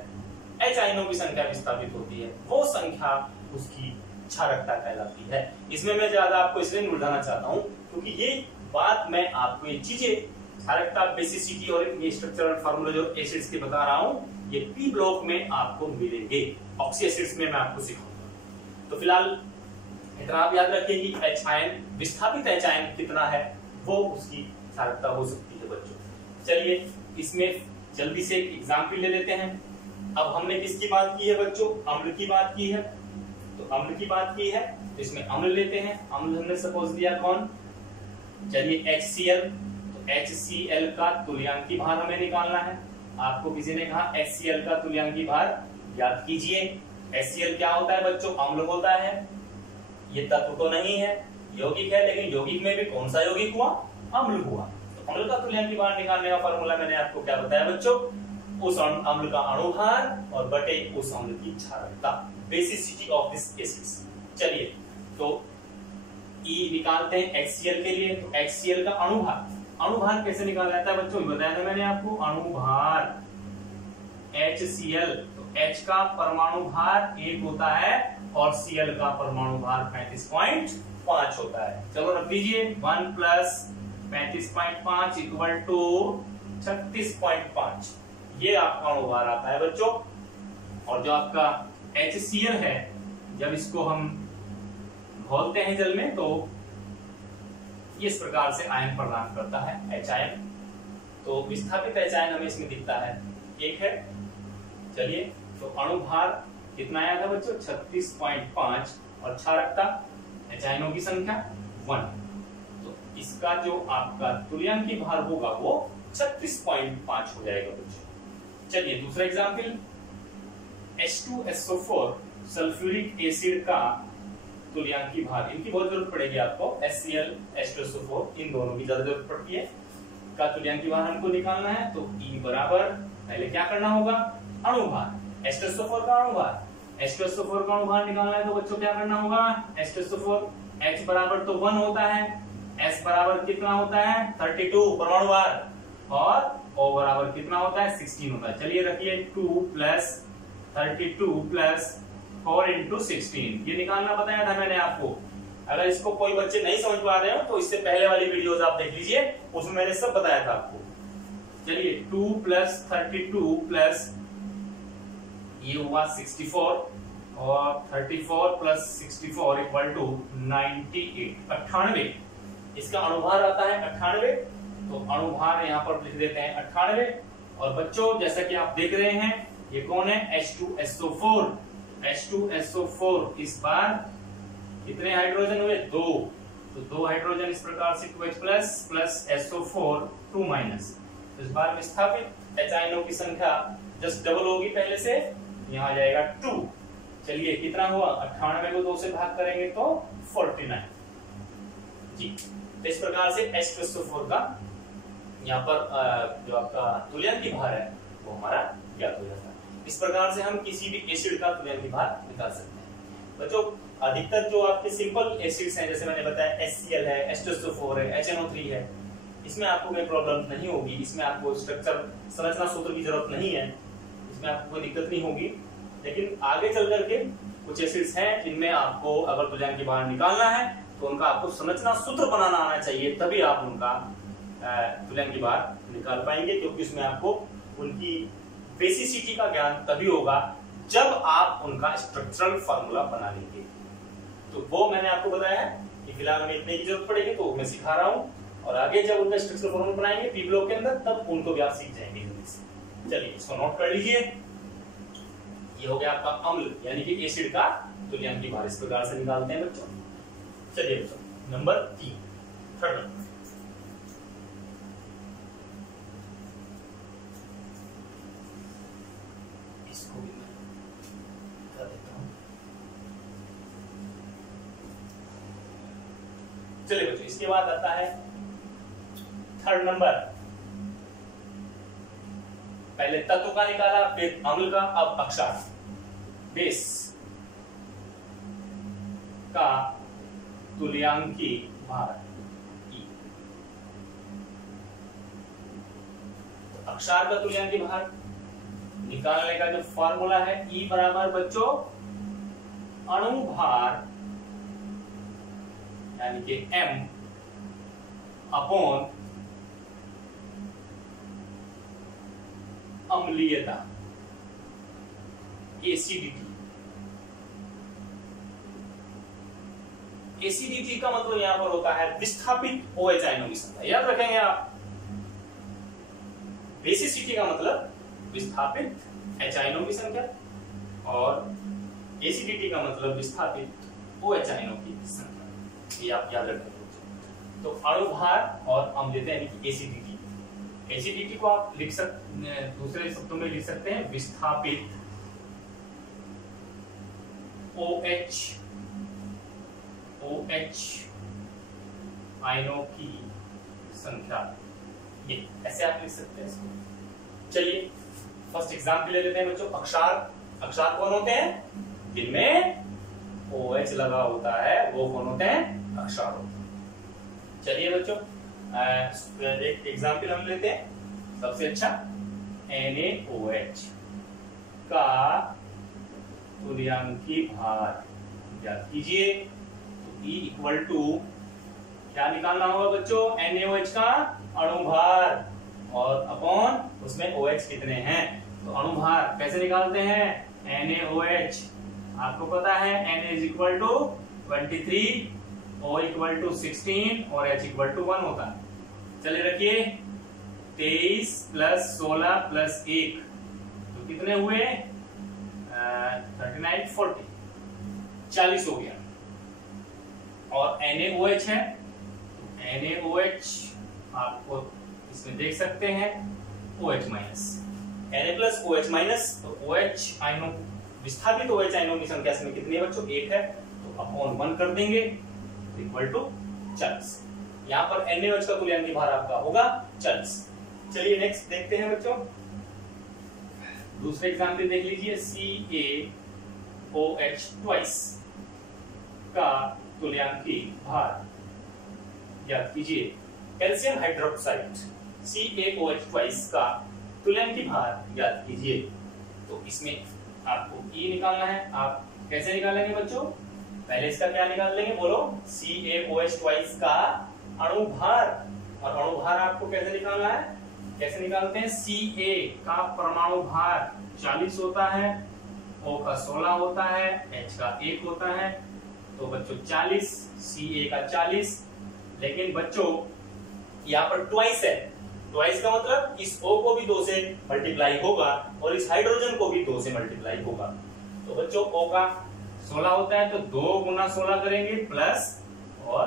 H आयनों की संख्या विस्थापित होती है, वो संख्या उसकी क्षारकता कहलाती है। इसमें मैं ज्यादा आपको इसलिए नहीं उलझाना चाहता हूं क्योंकि ये बात मैं आपको ये चीजें क्षारकता, बेसिसिटी और ये स्ट्रक्चरल फार्मूला जो एसिड्स के बता रहा हूं ये पी ब्लॉक में आपको मिलेंगे, ऑक्सी एसिड्स में मैं आपको सिखाऊंगा। तो फिलहाल इतना आप याद रखिए कि H आयन, विस्थापित H आयन कितना है वो उसकी क्षारकता हो सकती है बच्चों। चलिए इसमें जल्दी से एक एग्जाम्पल ले लेते हैं। अब हमने किसकी बात की है बच्चों? अम्ल की बात की है। तो अम्ल की बात की है तो इसमें अम्ल लेते हैं। अम्ल हमने सपोज दिया कौन? चलिए HCl। तो HCl का तुल्यांकी भार हमें निकालना है। आपको किसी ने कहा HCl का तुल्यांकी भार याद कीजिए। HCl क्या होता है बच्चों? अम्ल होता है। ये तत्व तो नहीं है, यौगिक है, लेकिन यौगिक में भी कौन सा यौगिक हुआ? अम्ल हुआ। तो अम्ल का तुल्यांकी भार निकालने का फॉर्मूला मैंने आपको क्या बताया बच्चों? उस अम्ल का अणुभार और बटे उस अम्ल की क्षारकता, बेसिसिटी ऑफ दिस एसिड्स। चलिए तो E निकालते हैं HCl के लिए। तो HCl का अणुभार, अणुभार कैसे निकाला जाता है बच्चों? बताया था मैंने आपको। अणुभार HCl, तो H का परमाणु भार 1 होता है और Cl का परमाणु भार 35.5 होता है। चलो रख दीजिए 1 प्लस 35.5 इक्वल टू 36.5, ये आपका अणुभार आता है बच्चों। और जो आपका HCl है, जब इसको हम घोलते हैं जल में तो इस प्रकार से आयन प्रदान करता है, H आयन। तो विस्थापित H आयन हमें इसमें दिखता है 1 है। चलिए तो अणुभार कितना आया था बच्चों? 36.5 और क्षारकता H आयनों की संख्या 1। तो इसका जो आपका तुल्यांकी भार होगा वो 36.5 हो जाएगा बच्चों। चलिए दूसरा एग्जाम्पल, H2SO4 सल्फ्यूरिक एसिड का तुल्यांकी भार, इनकी बहुत जरूरत पड़ेगी आपको, HCl H2SO4 इन दोनों की ज्यादा जरूरत पड़ती है, का तुल्यांकी भार हमको निकालना है। तो E बराबर पहले क्या करना होगा? अणुभार, H2SO4 का अणुभार, H2SO4 का अणुभार निकालना है तो बच्चों क्या करना होगा? H2SO4 H बराबर तो 1 होता है, S बराबर कितना होता है? 32 परमाणु भार, और O बराबर कितना होता है? 16 होता है। चलिए रखिए 2 प्लस 32 प्लस 4 इंटू 16, ये निकालना बताया था मैंने आपको। अगर इसको कोई बच्चे नहीं समझ पा रहे हो तो इससे पहले वाली वीडियोस आप देख लीजिए, उसमें मैंने सब बताया था आपको। चलिए 2 प्लस 32 प्लस ये हुआ 64 और 34 प्लस 64 इक्वल टू 98, 98। इसका अणुभार आता है 98, तो अणुभार यहाँ पर लिख देते हैं 98। और बच्चों जैसा कि आप देख रहे हैं ये कौन है? H2SO4। H2SO4 इस बार कितने हाइड्रोजन हुए? 2। तो 2 हाइड्रोजन इस प्रकार से 2H प्लस SO4 2 माइनस। तो इस बार विस्थापित H आयनों की संख्या जस्ट डबल होगी पहले से, यहाँ आ जाएगा 2। चलिए कितना हुआ? 98 को 2 से भाग करेंगे तो 49 जी। तो इस प्रकार से H2SO4 का यहाँ पर जो आपका तुल्यांकी भार है वो हमारा ज्ञात हो जाता है। इस प्रकार से हम किसी भी एसिड का तुल्यांकी भार निकाल सकते हैं बच्चों। अधिकतर जो आपके सिंपल एसिड्स हैं, जैसे मैंने बताया HCl है, H2SO4 है, HNO3 है, इसमें आपको कोई प्रॉब्लम नहीं होगी। इसमें आपको स्ट्रक्चर, संरचना सूत्र की जरूरत नहीं है, इसमें आपको कोई दिक्कत नहीं होगी। लेकिन आगे चल करके कुछ एसिड्स हैं जिनमें आपको अगर तुल्यांकी भार निकालना है तो उनका आपको संरचना सूत्र बनाना आना चाहिए, तभी आप उनका तुल्यांकी भार निकाल पाएंगे, क्योंकि उसमें आपको उनकी बेसिसिटी का ज्ञान तभी होगा जब आप उनका स्ट्रक्चरल फार्मूला बना लेंगे। तो वो मैंने आपको बताया है कि फिलहाल हमें इतने की जरूरत पड़ेगी, तो मैं सिखा रहा हूं, और आगे जब उनका स्ट्रक्चरल फार्मूला बनाएंगे पी ब्लॉक के अंदर, तब उनको भी आप सीख जाएंगे जल्दी से। चलिए इसको नोट कर लीजिए। ये हो गया आपका अम्ल यानी कि एसिड का तुल्यांकी भार, इस प्रकार से निकालते हैं बच्चों। चलिए बच्चों नंबर 3, थर्ड नंबर, इसको भी मैं कर देता हूं। चलिए बच्चों इसके बाद आता है थर्ड नंबर। पहले तत्व का निकाला, फिर अम्ल का, अब अक्षार, बेस का तुल्यांकी भार E। तो अक्षार का तुल्यांकी भार निकालने का जो फॉर्मूला है E बराबर बच्चों अणुभार यानी कि M अपॉन अम्लीयता एसिडिटी। एसिडिटी का मतलब यहां पर होता है विस्थापित OH आयनों की संख्या, याद रखेंगे आप। बेसिसिटी का मतलब विस्थापित H आयनों की संख्या और एसिडिटी का मतलब विस्थापित OH आयनों की संख्या, ये आप याद रखेंगे। तो अणुभार और अम्लीयता यानी कि एसिडिटी। एसिडिटी को आप लिख सकते, दूसरे शब्दों में लिख सकते हैं विस्थापित OH आयनों की संख्या, ये ऐसे आप लिख सकते हैं इसको। चलिए फर्स्ट एग्जाम्पल ले लेते हैं बच्चों। अक्षार कौन होते हैं? जिनमें OH लगा होता है वो कौन होते हैं? अक्षार होते हैं। चलिए बच्चों एक एग्जाम्पल हम लेते हैं। सबसे अच्छा NaOH का तुल्यांकी भार ज्ञात कीजिए। तो E इक्वल टू क्या निकालना होगा बच्चों? NaOH का अणुभार और अपॉन उसमें OH कितने हैं। तो अणुभार कैसे निकालते हैं? NaOH आपको पता है Na is equal to 23, O equal to 16 और H इक्वल टू 1 होता है। चलिए रखिए 23 प्लस 16 प्लस 1 तो कितने हुए? 39 40 40 हो गया। और NaOH है, NaOH आपको इसमें देख सकते हैं OH minus Na plus OH minus. तो OH आयनों विस्थापित OH आयनों की संख्या इसमें कितनी है बच्चों? 8 है, तो अपॉन 1 कर देंगे इक्वल टू 40। यहाँ पर NaOH का तुल्यांकी भार आपका होगा 40। चलिए नेक्स्ट देखते हैं बच्चों, दूसरे एग्जाम्पल देख लीजिए। CaOH ट्वाइस का तुल्यांकी भार याद कीजिए। कैल्शियम हाइड्रोक्साइड CaOH ट्वाइस का तुल्यांकी भार याद कीजिए। तो इसमें आपको E निकालना है। आप कैसे निकालेंगे बच्चों? पहले इसका क्या निकाल लेंगे बोलो? CaOH ट्वाइस का अणुभार। और अणुभार आपको कैसे निकालना है? कैसे निकालते हैं? Ca का परमाणु भार 40 होता है, O का 16 होता है, H का 1 होता है। तो बच्चों 40, Ca का 40। लेकिन बच्चों यहाँ पर ट्वाइस है। ट्वाइस का मतलब इस O को भी 2 से मल्टीप्लाई होगा और इस हाइड्रोजन को भी 2 से मल्टीप्लाई होगा। तो बच्चों O का 16 होता है तो 2 गुना 16 करेंगे प्लस और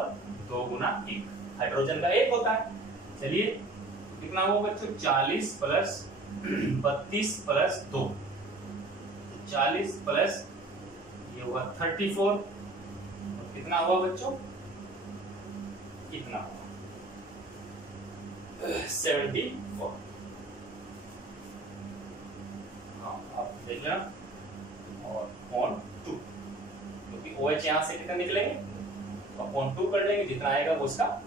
2 गुना 1, हाइड्रोजन का 1 होता है। चलिए कितना हुआ बच्चों? 40 प्लस 32 प्लस 2, 40 प्लस ये हुआ 34 और कितना हुआ बच्चों? कितना हुआ? 74। हाँ आप देख लेना। और अपॉन 2 क्योंकि OH यहां से कितना निकलेंगे तो अपॉन 2 कर लेंगे, जितना आएगा वो उसका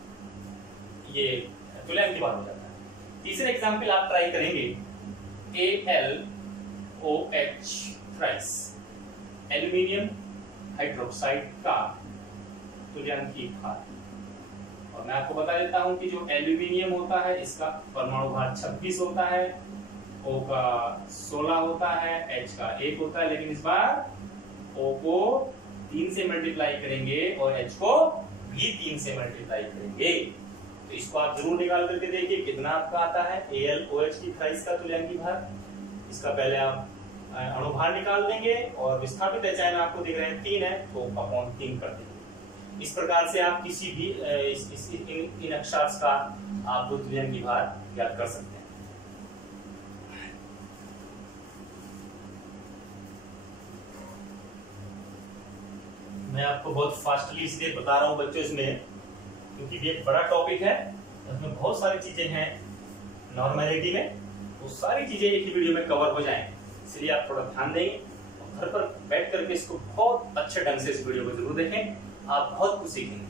ये तुल्यांकी भार हो जाता है। तीसरे एग्जाम्पल आप ट्राई करेंगे AlOH थ्राइस एल्यूमिनियम हाइड्रोक्साइड का तुल्यांकी भार। और मैं आपको बता देता हूं कि जो एल्यूमिनियम होता है इसका परमाणु भार 26 होता है, O का 16 होता है, H का 1 होता है। लेकिन इस बार O को 3 से मल्टीप्लाई करेंगे और H को भी 3 से मल्टीप्लाई करेंगे। तो इसको आप जरूर निकाल करके देखिए कितना आपका आता है AlOH की थ्राइस का तुल्यांकी भार। इसका पहले आप अणुभार निकाल देंगे और विस्थापित H आयन आपको दिख रहे हैं 3 है तो अपॉन 3 कर देंगे। इस प्रकार से आप किसी भी इन अक्षांश का आप तुल्यांकी भार ज्ञात कर सकते हैं। मैं आपको बहुत फास्टली इसलिए बता रहा हूं बच्चों इसमें क्योंकि ये एक बड़ा टॉपिक है, इसमें बहुत सारी चीजें हैं नॉर्मलिटी में, वो सारी चीजें एक ही वीडियो में कवर हो जाएं, इसलिए आप थोड़ा ध्यान देंगे और घर पर बैठ करके इसको बहुत अच्छे ढंग से इस वीडियो को जरूर देखें, आप बहुत कुछ सीखेंगे।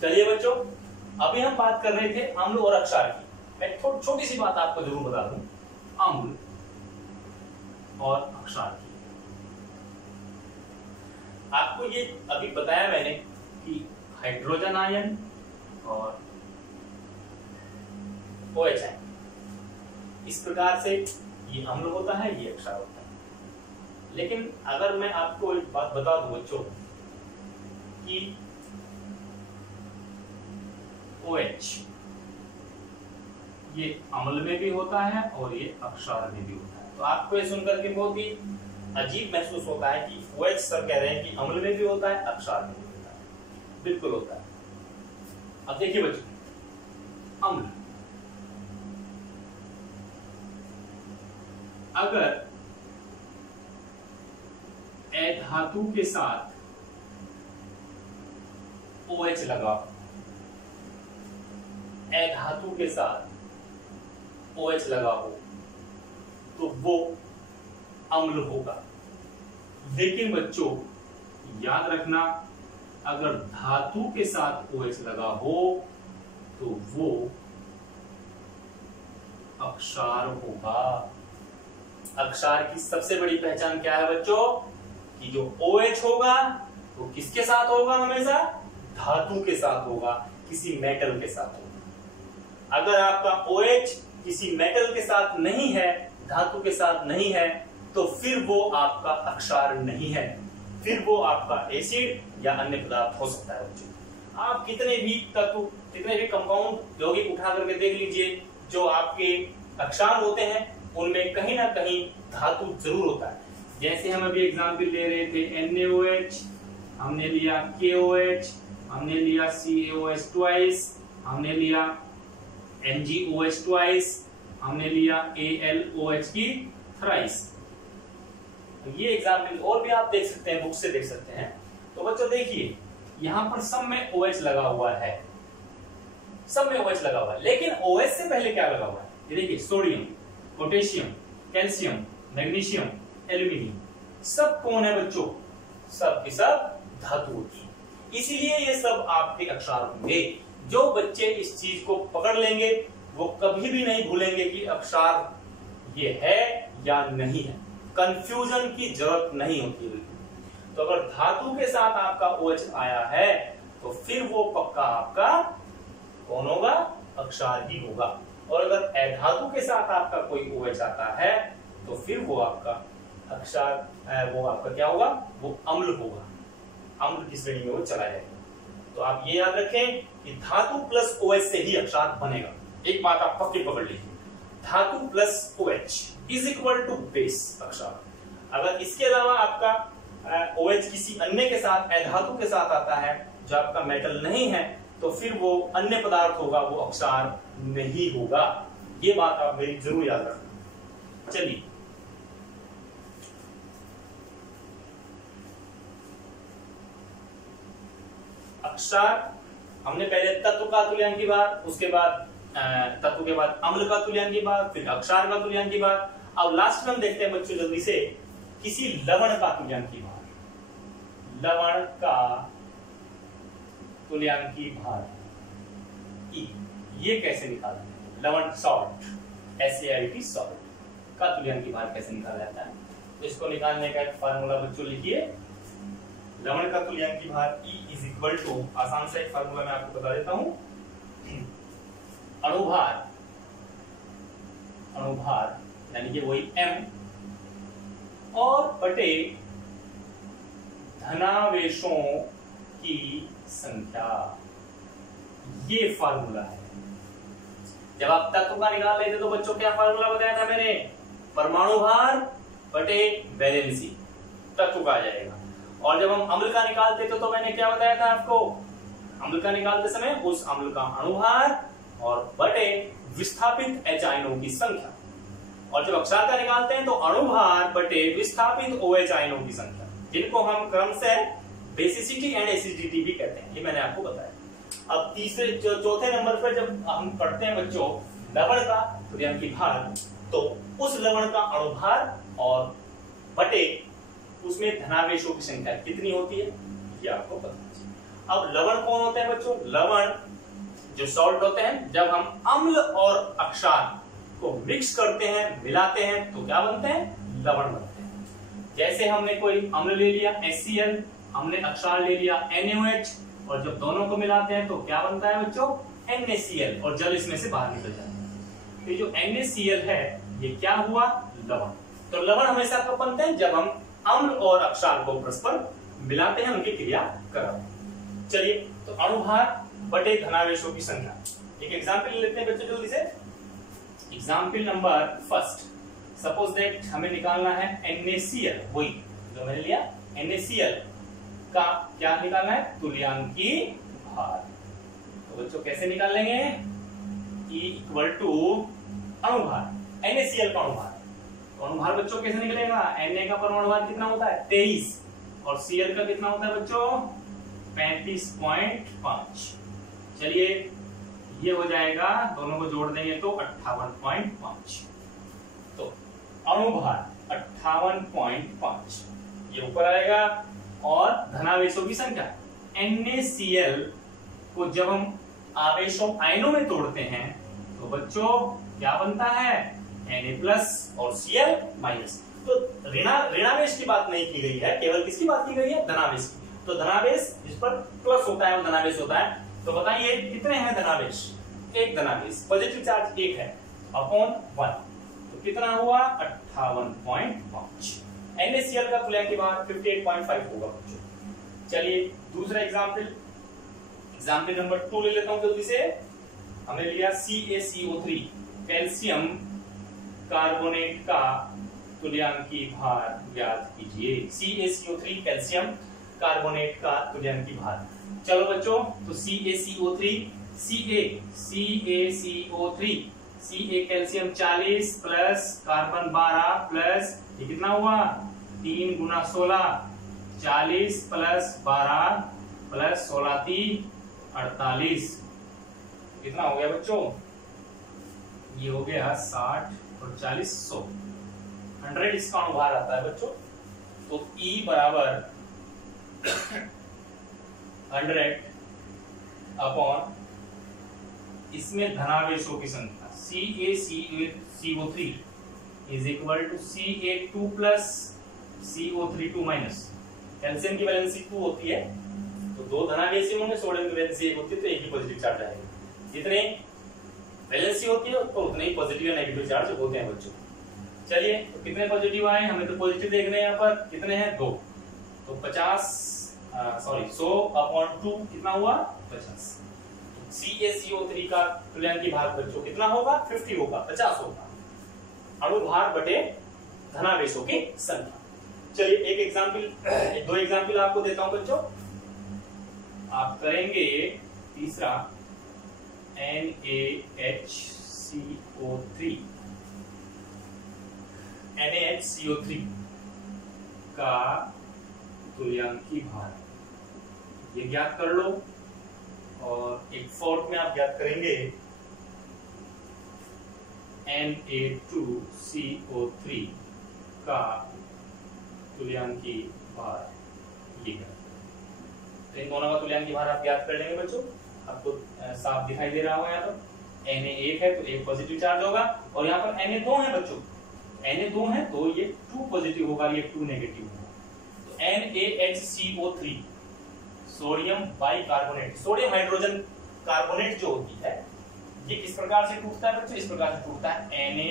चलिए बच्चों अभी हम बात कर रहे थे अम्ल और अक्षार की। मैं छोटी सी बात आपको जरूर बता दूं, अम्ल और अक्षार की। आपको ये अभी बताया मैंने कि हाइड्रोजन आयन और OH आयन। इस प्रकार से ये अम्ल होता है, ये क्षार होता है। लेकिन अगर मैं आपको एक बात बता दूं बच्चों कि OH ये अम्ल में भी होता है और ये अक्षार में भी होता है, तो आपको ये सुनकर के बहुत ही अजीब महसूस होता है कि OH सर कह रहे हैं कि अम्ल में भी होता है, अक्षार में भी होता है। बिल्कुल होता है। अब देखिए बच्चों, अम्ल अगर अधातु के साथ OH लगा, अधातु के साथ OH लगा हो तो वो अम्ल होगा। लेकिन बच्चों याद रखना, अगर धातु के साथ OH लगा हो तो वो अक्षार होगा। अक्षार की सबसे बड़ी पहचान क्या है बच्चों? कि जो OH होगा वो किसके साथ होगा? हमेशा धातु के साथ होगा, किसी मेटल के साथ होगा। अगर आपका OH किसी मेटल के साथ नहीं है, धातु के साथ नहीं है, तो फिर वो आपका अक्षार नहीं है, फिर वो आपका एसिड या अन्य पदार्थ हो सकता है बच्चों। आप कितने भी तत्व, कितने भी कंपाउंड यौगिक उठा करके देख लीजिए, जो आपके अक्षार होते हैं उनमें कहीं ना कहीं धातु जरूर होता है। जैसे हम अभी एग्जाम्पल ले रहे थे NaOH, हमने लिया KOH, हमने लिया CaOH ट्वाइस, हमने लिया MgOH ट्वाइस, हमने लिया AlOH की थ्राइस। ये एग्जाम्पल और भी आप देख सकते हैं, बुक से देख सकते हैं। तो बच्चों देखिए, यहां पर सब में OH लगा हुआ है, सब में OH लगा हुआ है, लेकिन OH से पहले क्या लगा हुआ है? ये देखिए, sodium, potassium, calcium, magnesium, aluminium, सब कौन है बच्चों? सब के सब धातु होती है। इसीलिए ये सब आपके अक्षार होंगे। जो बच्चे इस चीज को पकड़ लेंगे वो कभी भी नहीं भूलेंगे कि अक्षार ये है या नहीं है। कंफ्यूजन की जरूरत नहीं होती है। तो अगर धातु के साथ आपका OH आया है तो फिर वो पक्का आपका कौन होगा? अक्षार ही होगा। और अगर अधातु के साथ आपका कोई OH आता है तो फिर वो आपका अक्षार, वो आपका क्या होगा? वो अम्ल होगा। अम्ल की श्रेणी में वो चला जाएगा। तो आप ये याद रखें कि धातु प्लस OH से ही अक्षार बनेगा। एक बात आप पक्की पकड़ लीजिए, धातु plus OH is equal to base अक्षार। अगर इसके अलावा आपका OH किसी अन्य के साथ, अधातु के साथ आता है जो आपका मेटल नहीं है, तो फिर वो अन्य पदार्थ होगा, वो अक्षार नहीं होगा। ये बात आप मेरी जरूर याद रखना। चलिए अक्षार, हमने पहले तत्व का तुल्यांक की बात, उसके बाद तत्व के बाद अम्ल का तुल्यांक की बात, फिर अक्षार का तुल्यांक की बात। अब लास्ट में हम देखते हैं बच्चों जल्दी से किसी लवण का तुल्यांक की बात। लवण का तुल्यांकी भार ये कैसे निकालते हैं? लवण सॉल्ट, SaIT सॉल्ट का तुल्यांकी भार कैसे निकाला जाता है? तो इसको निकालने का एक फार्मूला बच्चों लिखिए। लवण का तुल्यांकी भार E इज इक्वल टू, आसान सा एक फार्मूला मैं आपको बता देता हूं, अणुभार, अणुभार यानी कि वही M और बटे धनावेशों की संख्या, ये फार्मूला है। जब आप तत्व का निकाल लेते तो बच्चों क्या फार्मूला बताया था मैंने? परमाणु भार बटे वैलेंसी, तत्व का आ जाएगा। और जब हम अम्ल का निकालते थे तो मैंने क्या बताया था आपको? अम्ल का निकालते समय उस अम्ल का अणुभार और बटे विस्थापित H आयनों की संख्या। और जब अक्षार का निकालते हैं तो अणुभार बटे विस्थापित OH आयनों की संख्या, जिनको हम क्रम से बेसिसिटी एंड एसिडिटी भी कहते हैं। ये मैंने आपको बताया। अब तीसरे चौथे नंबर पर जब हम पढ़ते हैं बच्चों लवण का तुल्यांकी भार, तो उस लवण का अणुभार और बटे उसमें धनावेशों की संख्या कितनी होती है, ये आपको पता है। अब लवण कौन होते हैं बच्चों? लवण जो सॉल्ट होते हैं, जब हम अम्ल और अक्षार को मिक्स करते हैं, मिलाते हैं, तो क्या बनते हैं? लवण बनते हैं। जैसे हमने कोई अम्ल ले लिया HCl, हमने अक्षार ले लिया NaOH, और जब दोनों को मिलाते हैं तो क्या बनता है बच्चों, NaCl, और जल इसमें से बाहर निकल जाता है। तो ये जो NaCl है ये क्या हुआ, लवण। तो लवण हमेशा कब बनते हैं, जब हम अम्ल और अक्षार को परस्पर मिलाते हैं, उनकी क्रिया कराते हैं। चलिए, तो अणुभार बटे धनावेशों की संख्या, एक एग्जाम्पल लेते हैं बच्चों जल्दी से। Example number first, suppose that हमें निकालना है NaCl, वही जो मैंने लिया NaCl का क्या निकालना है, तुल्यांकी भार। तो बच्चों कैसे निकाल लेंगे, E इक्वल टू अणुभार, NaCl का अणुभार। तो अणुभार बच्चों कैसे निकलेगा, Na का परमाणु भार कितना होता है 23, और Cl का कितना होता है बच्चों 35.5। चलिए ये हो जाएगा, दोनों को जोड़ देंगे तो 58.5। तो अणुभार 58.5 ये ऊपर आएगा। और धनावेशों की संख्या, NaCl को जब हम आवेशों आयनों में तोड़ते हैं तो बच्चों क्या बनता है, Na+ और Cl-। तो ऋणावेश की बात नहीं की गई है, केवल किसकी बात की गई है, धनावेश की। तो धनावेश जिस पर प्लस होता है वो धनावेश होता है। तो बताइए कितने हैं धनावेश, एक धनावेश, पॉजिटिव चार्ज एक है, अपॉन 1, तो कितना हुआ 58.5। NaCl का तुल्यांकी भार 58.5 होगा बच्चों। चलिए दूसरा एग्जाम्पल नंबर 2 ले लेता हूं जल्दी से। हमने लिया CaCO3, कैल्शियम कार्बोनेट का तुल्यांकी भार ज्ञात कीजिए। CaCO3 कैल्शियम कार्बोनेट का तुल्यांकी भार। चलो बच्चों, तो CaCO3 Ca calcium 40 plus carbon 12 plus ये कितना हुआ 3 गुना 16, 40 प्लस 12 प्लस 16 3 48, कितना हो गया बच्चों, ये हो गया 60 और 40 100, 100 इसका अणुभार आता है बच्चों। तो E बराबर 100 अपॉन इसमें धनावेशों की संख्या CaCO3 is equal to Ca2 plus CO3 2 minus, calcium की वैलेंसी 2 होती है तो दो धनावेशी होंगे, सोडियम की वैलेंसी 1 होती है तो एक ही पॉजिटिव चार्ज आएगा। जितने वैलेंसी होती है तो उतने ही पॉजिटिव या नेगेटिव चार्ज होते हैं बच्चों। चलिए तो कितने पॉजिटिव आए, हमें तो पॉजिटिव देखने हैं यहाँ पर, कितने हैं 2, तो 100 अपॉन 2 कितना हुआ 50। CaCO3 का तुल्यांकी भार बच्चों कितना होगा 50 होगा, 50 होगा, अणुभार बटे धनावेशों की संख्या। चलिए एक एग्जाम्पल, दो एग्जाम्पल आपको देता हूं बच्चों, आप करेंगे तीसरा NaHCO3 का तुल्यांकी भार ये ज्ञात कर लो, और एक फोर्थ में आप ज्ञात करेंगे Na2CO3 का तुल्यांकी भार ये है। तो इन दोनों का तुल्यांकी भार आप ज्ञात कर लेंगे बच्चों, आपको साफ दिखाई दे रहा होगा यहाँ पर Na 1 है तो 1 पॉजिटिव चार्ज होगा, और यहाँ पर Na 2 है बच्चों, Na 2 है तो ये 2 पॉजिटिव होगा, ये 2 नेगेटिव होगा। तो NaHCO3 sodium bicarbonate, sodium hydrogen carbonate जो होती है ये किस प्रकार से टूटता है बच्चों, इस प्रकार से टूटता है Na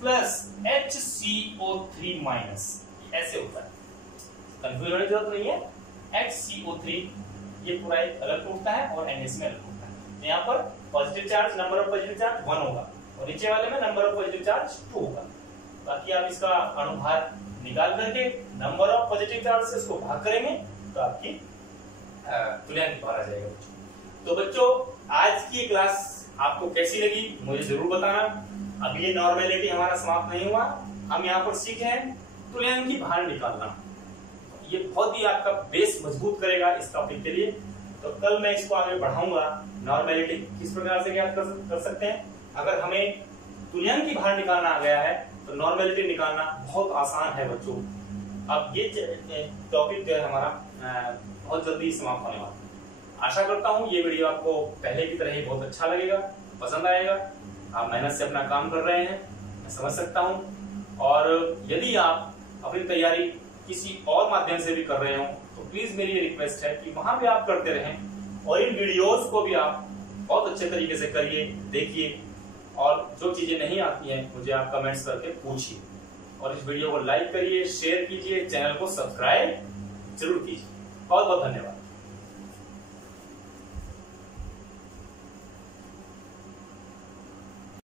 प्लस HCO3 माइनस, ऐसे होता है, कंफ्यूज होने की जरूरत नहीं है। HCO3 ये पूरा एक अलग टूटता है और NaC में अलग टूटता है। यहाँ पर positive charge, number of positive charge 1 होगा, और नीचे वाले में नंबर ऑफ पॉजिटिव चार्ज 2 होगा। बाकी आप इसका अणुभार निकाल करके नंबर ऑफ पॉजिटिव चार्ज से इसको भाग करेंगे तो आपकी तुल्यांकी भार आ जाएगा बच्चों। तो बच्चों आज की क्लास आपको कैसी लगी मुझे जरूर बताना। अब ये नॉर्मेलिटी हमारा समाप्त नहीं हुआ, हम यहाँ पर सीखे हैं तुल्यांकी भार निकालना, ये बहुत ही आपका बेस मजबूत करेगा इस टॉपिक के लिए। तो कल मैं इसको आगे बढ़ाऊंगा, नॉर्मेलिटी किस प्रकार से ज्ञात कर सकते हैं। अगर हमें तुल्यांकी भार निकालना आ गया है तो नॉर्मेलिटी निकालना बहुत आसान है बच्चों। अब ये टॉपिक जो है हमारा बहुत जल्दी समाप्त होने वाला है। आशा करता हूँ ये वीडियो आपको पहले की तरह ही बहुत अच्छा लगेगा, पसंद आएगा। आप मेहनत से अपना काम कर रहे हैं, मैं समझ सकता हूँ। और यदि आप अपनी तैयारी किसी और माध्यम से भी कर रहे हो तो प्लीज मेरी रिक्वेस्ट है कि वहां भी आप करते रहें और इन वीडियोस को भी आप बहुत अच्छे तरीके से करिए, देखिए, और जो चीजें नहीं आती हैं मुझे आप कमेंट्स करके पूछिए और इस वीडियो को लाइक करिए, शेयर कीजिए, चैनल को सब्सक्राइब जरूर कीजिए। बहुत बहुत धन्यवाद।